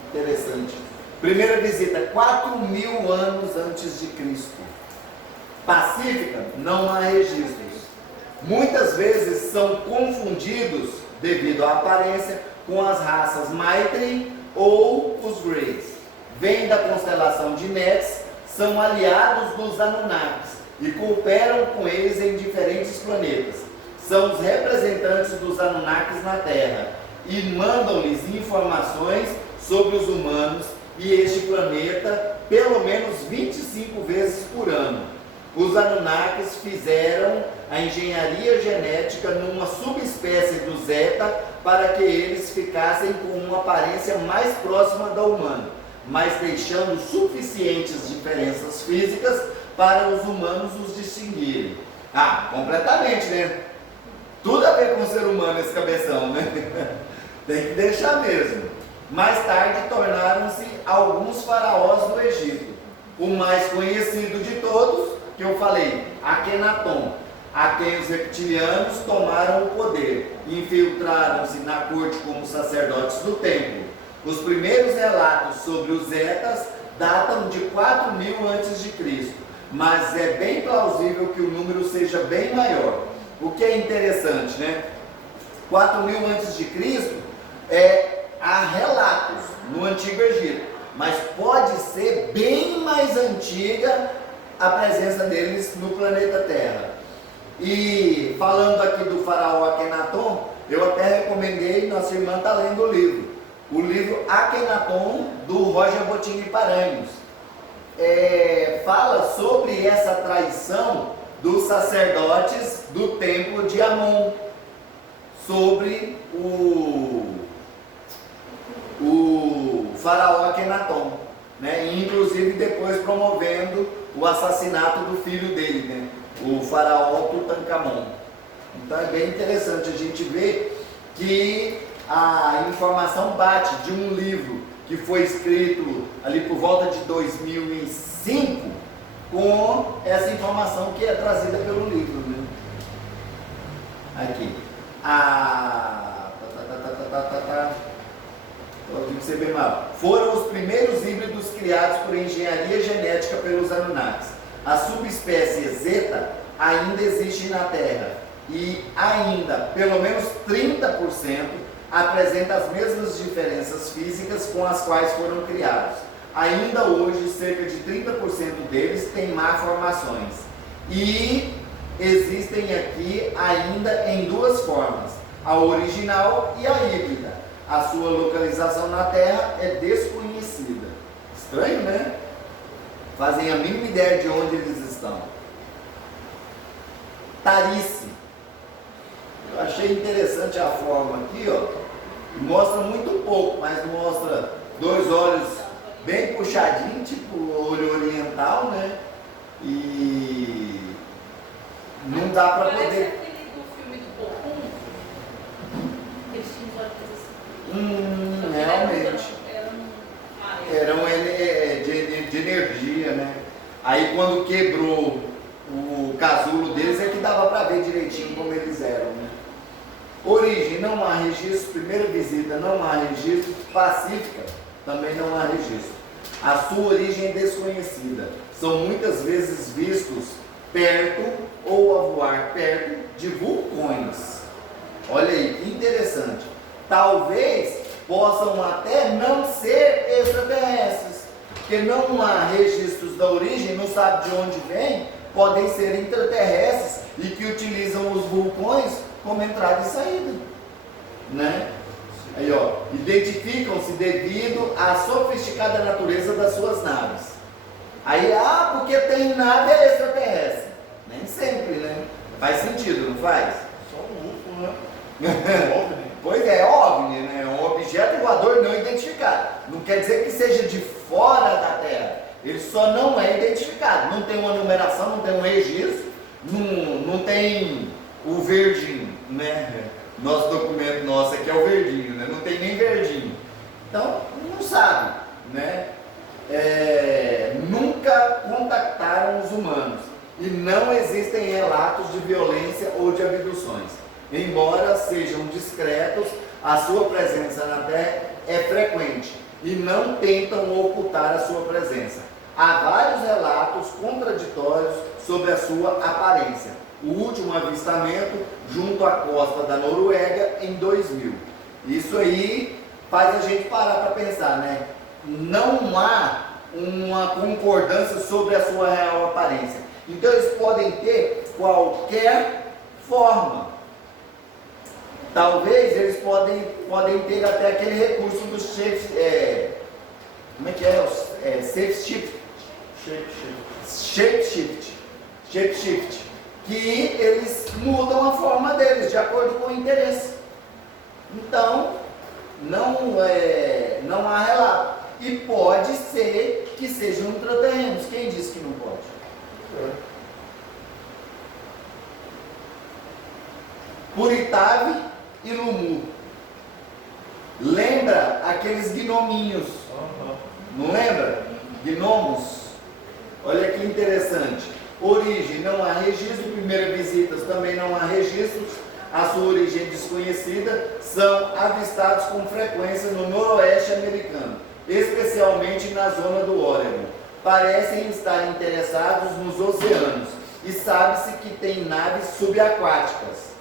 Interessante. Primeira visita, 4.000 anos antes de Cristo. Pacífica, não há registros. Muitas vezes são confundidos, devido à aparência, com as raças Maitrey ou os Greys. Vêm da constelação de Nets, são aliados dos Anunnakis e cooperam com eles em diferentes planetas. São os representantes dos Anunnakis na Terra e mandam-lhes informações sobre os humanos e este planeta pelo menos 25 vezes por ano. Os Anunnakis fizeram a engenharia genética numa subespécie do Zeta para que eles ficassem com uma aparência mais próxima da humana, mas deixando suficientes diferenças físicas para os humanos os distinguirem. Completamente, né? Tudo a ver com o ser humano esse cabeção, né? Tem que deixar mesmo. Mais tarde tornaram-se alguns faraós do Egito. O mais conhecido de todos, que eu falei, Akenaton, a quem os reptilianos tomaram o poder, infiltraram-se na corte como sacerdotes do templo. Os primeiros relatos sobre os Zetas datam de 4.000 a.C., mas é bem plausível que o número seja bem maior. O que é interessante, né? 4.000 a.C. Há relatos no Antigo Egito, mas pode ser bem mais antiga a presença deles no planeta Terra. E falando aqui do faraó Akenaton, eu até recomendei, nossa irmã está lendo o livro Akenaton, do Roger Bottini Paranhos. Fala sobre essa traição dos sacerdotes do templo de Amon, sobre o faraó Akenaton, né? E, inclusive depois promovendo o assassinato do filho dele, né? O faraó Tutankhamon. Então é bem interessante a gente ver que a informação bate de um livro que foi escrito ali por volta de 2005 com essa informação que é trazida pelo livro, né? Aqui. Foram os primeiros híbridos criados por engenharia genética pelos Anunnakis. A subespécie Zeta ainda existe na Terra e ainda, pelo menos 30%, apresenta as mesmas diferenças físicas com as quais foram criados. Ainda hoje, cerca de 30% deles têm malformações. E existem aqui ainda em duas formas, a original e a híbrida. A sua localização na Terra é desconhecida. Estranho, né? Fazem a mínima ideia de onde eles estão. Tarice. Eu achei interessante a forma aqui, ó. Mostra muito pouco, mas mostra dois olhos bem puxadinhos, tipo olho oriental, né? E não dá para poder. Parece aquele do filme do Pocum, que eles tinham os olhos assim. Realmente. Eram de energia, né? Aí quando quebrou o casulo deles é que dava para ver direitinho como eles eram, né? Origem, não há registro. Primeira visita, não há registro. Pacífica, também não há registro. A sua origem é desconhecida. São muitas vezes vistos perto ou a voar perto de vulcões. Olha aí, que interessante. Talvez possam até não ser extraterrestres, porque não há registros da origem, não sabe de onde vem, podem ser intraterrestres e que utilizam os vulcões como entrada e saída, né? Aí, ó, identificam-se devido à sofisticada natureza das suas naves. Aí, porque tem nave é extraterrestre. Nem sempre, né? Faz sentido, não faz? Só um UFO, né? OVNI. Pois é, OVNI, né? Um objeto voador não identificado. Não quer dizer que seja de fora da Terra. Ele só não é identificado. Não tem uma numeração, não tem um registro, não tem o verdinho, né? Nosso documento nosso aqui é o verdinho, né? Não tem nem verdinho. Então, não sabe, né? Nunca contactaram os humanos. E não existem relatos de violência ou de abduções. Embora sejam discretos, a sua presença na Terra é frequente e não tentam ocultar a sua presença. Há vários relatos contraditórios sobre a sua aparência. O último avistamento junto à costa da Noruega em 2000. Isso aí faz a gente parar para pensar, né? Não há uma concordância sobre a sua real aparência. Então eles podem ter qualquer forma. Talvez eles podem ter até aquele recurso do shapeshift, que eles mudam a forma deles de acordo com o interesse. Então, não há relato. E pode ser que sejam intraterrenos. Quem disse que não pode? Puritave e Lumu. Lembra aqueles gnominhos? Não lembra? Gnomos. Olha que interessante. Origem não há registro, primeira visitas também não há registros. A sua origem desconhecida, são avistados com frequência no noroeste americano, especialmente na zona do Oregon. Parecem estar interessados nos oceanos e sabe-se que tem naves subaquáticas,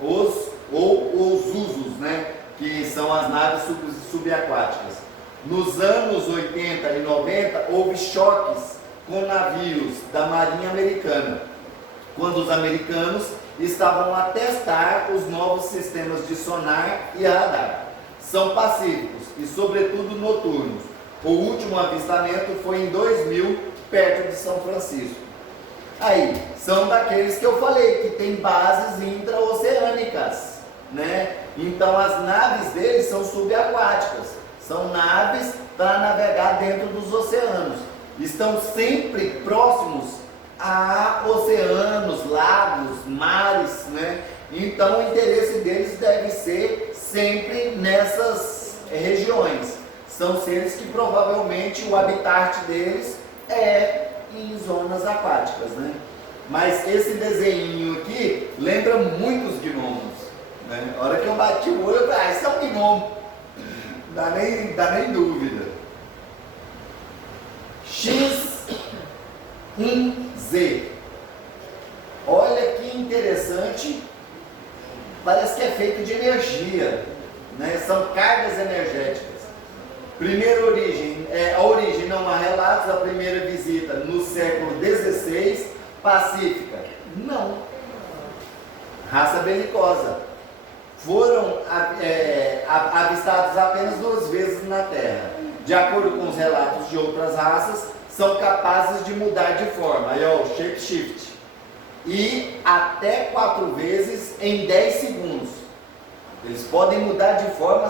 os usos, né? Que são as naves subaquáticas. Nos anos 80 e 90 houve choques com navios da Marinha Americana, quando os americanos estavam a testar os novos sistemas de sonar e radar. São pacíficos e sobretudo noturnos. O último avistamento foi em 2000, perto de São Francisco. Aí, são daqueles que eu falei, que tem bases intraoceânicas, né? Então as naves deles são subaquáticas, são naves para navegar dentro dos oceanos. Estão sempre próximos a oceanos, lagos, mares, né? Então o interesse deles deve ser sempre nessas regiões. São seres que provavelmente o habitat deles é em zonas aquáticas, né? Mas esse desenho aqui lembra muito os gnomos, né? A hora que eu bati o olho, eu falei, isso é um gnomo. Dá nem dúvida. X1Z. Olha que interessante. Parece que é feito de energia, né? São cargas energéticas. Primeira origem, a origem não há relatos. A primeira visita no século XVI. Pacífica? Não. Raça belicosa. Foram avistados apenas 2 vezes na Terra. De acordo com os relatos de outras raças, são capazes de mudar de forma. Aí, ó, o shapeshift. E até 4 vezes em 10 segundos. Eles podem mudar de forma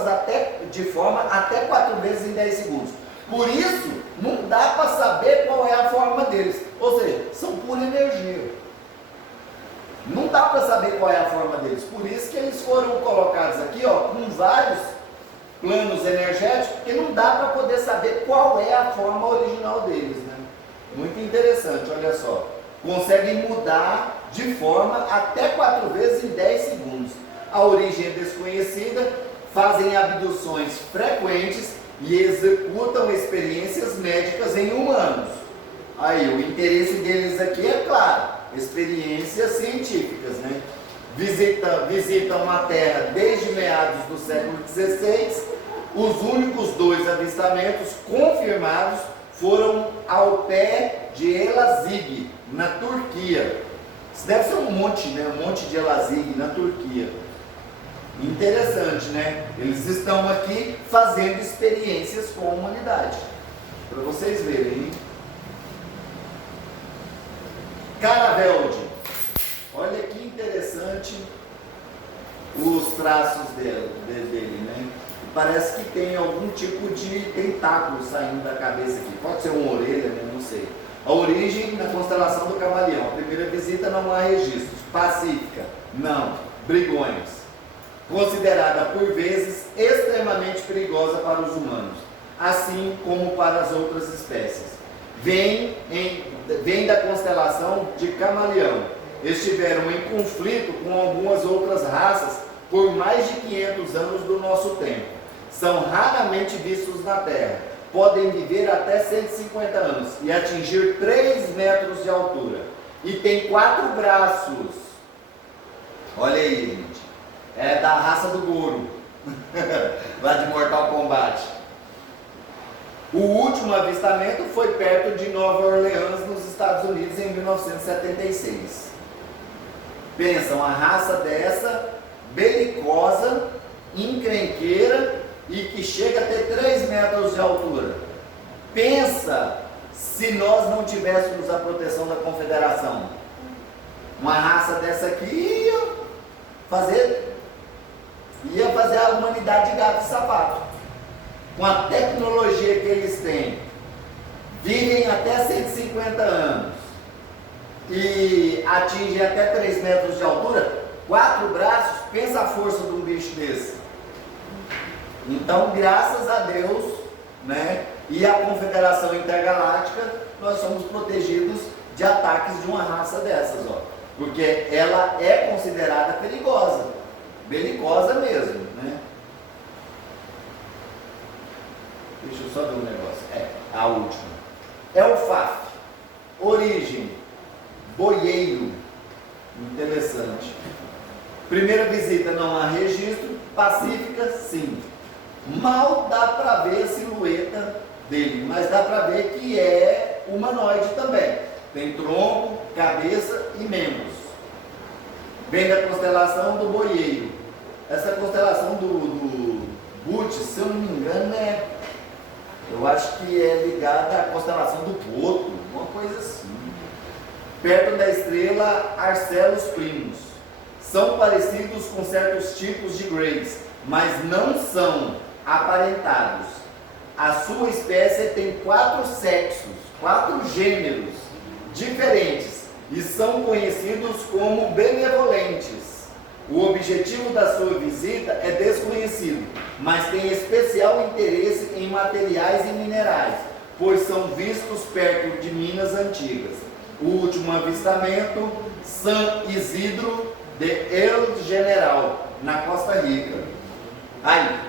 até 4 vezes em 10 segundos. Por isso, não dá para saber qual é a forma deles. Ou seja, são pura energia. Não dá para saber qual é a forma deles. Por isso que eles foram colocados aqui, ó, com vários planos energéticos, porque não dá para poder saber qual é a forma original deles, né? Muito interessante, olha só. Conseguem mudar de forma até 4 vezes em 10 segundos. A origem é desconhecida, fazem abduções frequentes e executam experiências médicas em humanos. Aí, o interesse deles aqui é claro, experiências científicas, né? Visitam a Terra desde meados do século XVI. Os únicos 2 avistamentos confirmados foram ao pé de Elazig, na Turquia. Isso deve ser um monte, né? Um monte de Elazig na Turquia. Interessante, né? Eles estão aqui fazendo experiências com a humanidade. Para vocês verem, hein? Caravelde. Olha que interessante os traços dele, né? Parece que tem algum tipo de tentáculo saindo da cabeça aqui. Pode ser uma orelha, né? Não sei. A origem na constelação do Camaleão. A primeira visita não há registros. Pacífica? Não. Brigões. Considerada por vezes extremamente perigosa para os humanos, assim como para as outras espécies. Vem da constelação de Camaleão. Estiveram em conflito com algumas outras raças por mais de 500 anos do nosso tempo. São raramente vistos na Terra. Podem viver até 150 anos e atingir 3 metros de altura. E tem 4 braços. Olha aí, gente. É da raça do Goro, lá de Mortal Kombat. O último avistamento foi perto de Nova Orleans, nos Estados Unidos, em 1976. Pensa, uma raça dessa, belicosa, encrenqueira e que chega a ter 3 metros de altura. Pensa se nós não tivéssemos a proteção da Confederação. Uma raça dessa aqui ia fazer a humanidade de gato e sapato. Com a tecnologia que eles têm, vivem até 150 anos e atingem até 3 metros de altura. 4 braços, pensa a força de um bicho desse. Então, graças a Deus, né, e a Confederação Intergaláctica, nós somos protegidos de ataques de uma raça dessas, ó. Porque ela é considerada perigosa, belicosa mesmo, né? Deixa eu só ver um negócio. A última. Elfaf. Origem. Boieiro. Interessante. Primeira visita não há registro. Pacífica, sim. Mal dá para ver a silhueta dele, mas dá para ver que é humanoide também. Tem tronco, cabeça e membros. Vem da constelação do Boieiro. Essa constelação do Butch, se eu não me engano, eu acho que é ligada à constelação do Boto, uma coisa assim. Perto da estrela Arcelos Primus. São parecidos com certos tipos de Greys, mas não são aparentados. A sua espécie tem 4 sexos, 4 gêneros diferentes e são conhecidos como benevolentes. O objetivo da sua visita é desconhecido, mas tem especial interesse em materiais e minerais, pois são vistos perto de minas antigas. O último avistamento, San Isidro de El General, na Costa Rica. Aí,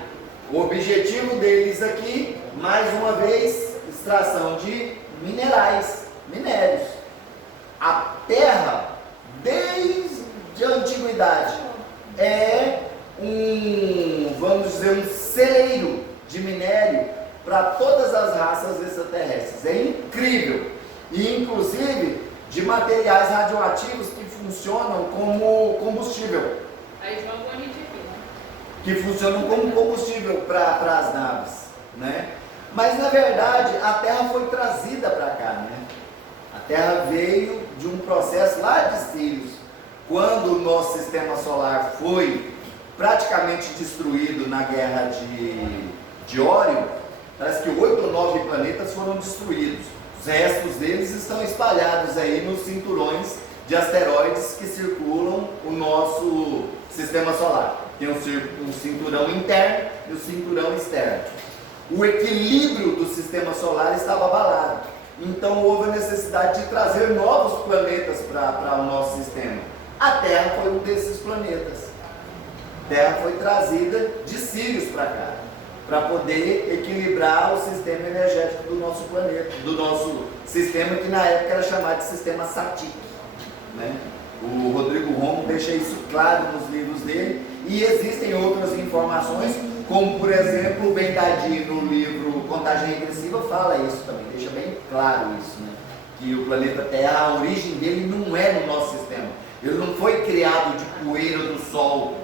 o objetivo deles aqui, mais uma vez, extração de minérios. A Terra, desde a antiguidade, é vamos dizer, um celeiro de minério para todas as raças extraterrestres. É incrível. E, inclusive, de materiais radioativos que funcionam como combustível. Aí vão bonito aqui, né? Que funcionam como combustível para as naves, né? Mas, na verdade, a Terra foi trazida para cá, né? A Terra veio de um processo lá de Sirius. Quando o nosso sistema solar foi praticamente destruído na guerra de Órion, parece que 8 ou 9 planetas foram destruídos. Os restos deles estão espalhados aí nos cinturões de asteroides que circulam o nosso sistema solar. Tem um cinturão interno e o cinturão externo. O equilíbrio do sistema solar estava abalado. Então houve a necessidade de trazer novos planetas para o nosso sistema. A Terra foi um desses planetas. A Terra foi trazida de Sirius para cá, para poder equilibrar o sistema energético do nosso planeta, do nosso sistema, que na época era chamado de sistema Satic, né? O Rodrigo Romo deixa isso claro nos livros dele, e existem outras informações, como por exemplo o Ben Dadi no livro Contagem Regressiva fala isso também, deixa bem claro isso, né? Que o planeta Terra, a origem dele não é no nosso sistema, ele não foi criado de poeira do Sol,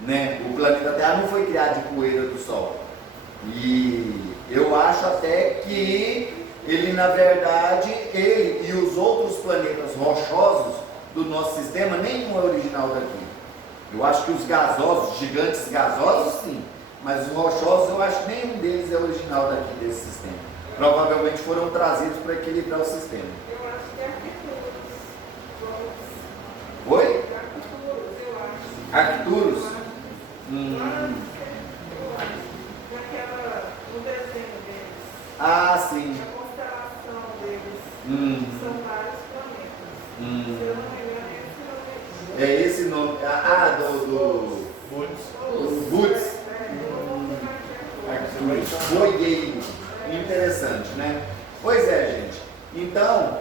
né? O planeta Terra não foi criado de poeira do Sol. E eu acho até que ele, na verdade, ele e os outros planetas rochosos do nosso sistema, nenhum é original daqui. Eu acho que os gasosos, gigantes gasosos, sim, mas os rochosos, eu acho que nenhum deles é original daqui, desse sistema. Provavelmente foram trazidos para equilibrar o sistema. Eu acho que é Arcturus. Oi? Arcturus, eu acho. Arcturus? Naquela, no desenho deles, Ah, sim. a constelação deles, são vários planetas. Se eu não me engano, É esse nome. Do Butz. Arcturus. Boieiro. Interessante, né? Pois é, gente. Então,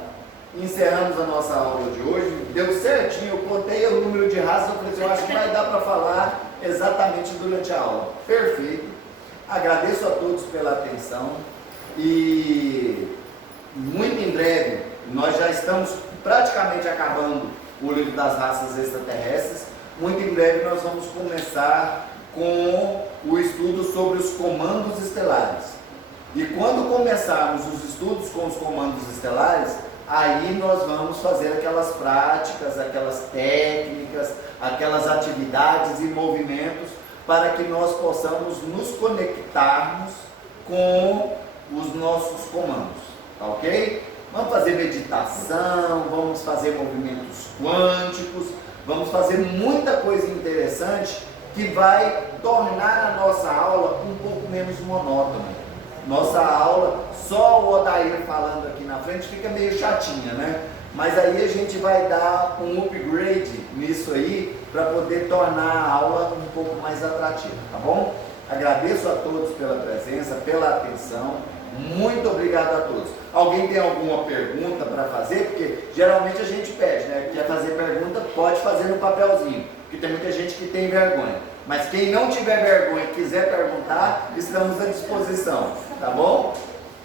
encerramos a nossa aula de hoje. Deu certinho, eu contei o número de raças, eu falei assim, eu acho que vai dar para falar exatamente durante a aula. Perfeito. Agradeço a todos pela atenção e muito em breve nós já estamos praticamente acabando o livro das raças extraterrestres. Muito em breve nós vamos começar com o estudo sobre os comandos estelares. E quando começarmos os estudos com os comandos estelares, aí nós vamos fazer aquelas práticas, aquelas técnicas, aquelas atividades e movimentos para que nós possamos nos conectarmos com os nossos comandos, tá ok? Vamos fazer meditação, vamos fazer movimentos quânticos, Vamos fazer muita coisa interessante que vai tornar a nossa aula um pouco menos monótona. Nossa aula, só o Odair falando aqui na frente fica meio chatinha, né? Mas aí a gente vai dar um upgrade nisso aí para poder tornar a aula um pouco mais atrativa, tá bom? Agradeço a todos pela presença, pela atenção. Muito obrigado a todos. Alguém tem alguma pergunta para fazer? Porque geralmente a gente pede, né? Quer fazer pergunta, pode fazer no papelzinho. Porque tem muita gente que tem vergonha. Mas quem não tiver vergonha e quiser perguntar, estamos à disposição. Tá bom?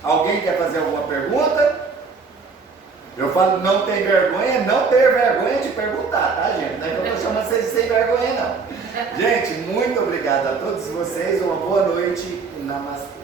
Alguém quer fazer alguma pergunta? Eu falo não tem vergonha, não ter vergonha de perguntar, tá, gente? Não é que eu estou chamando vocês de sem vergonha, não. Gente, muito obrigado a todos vocês. Uma boa noite e namastê.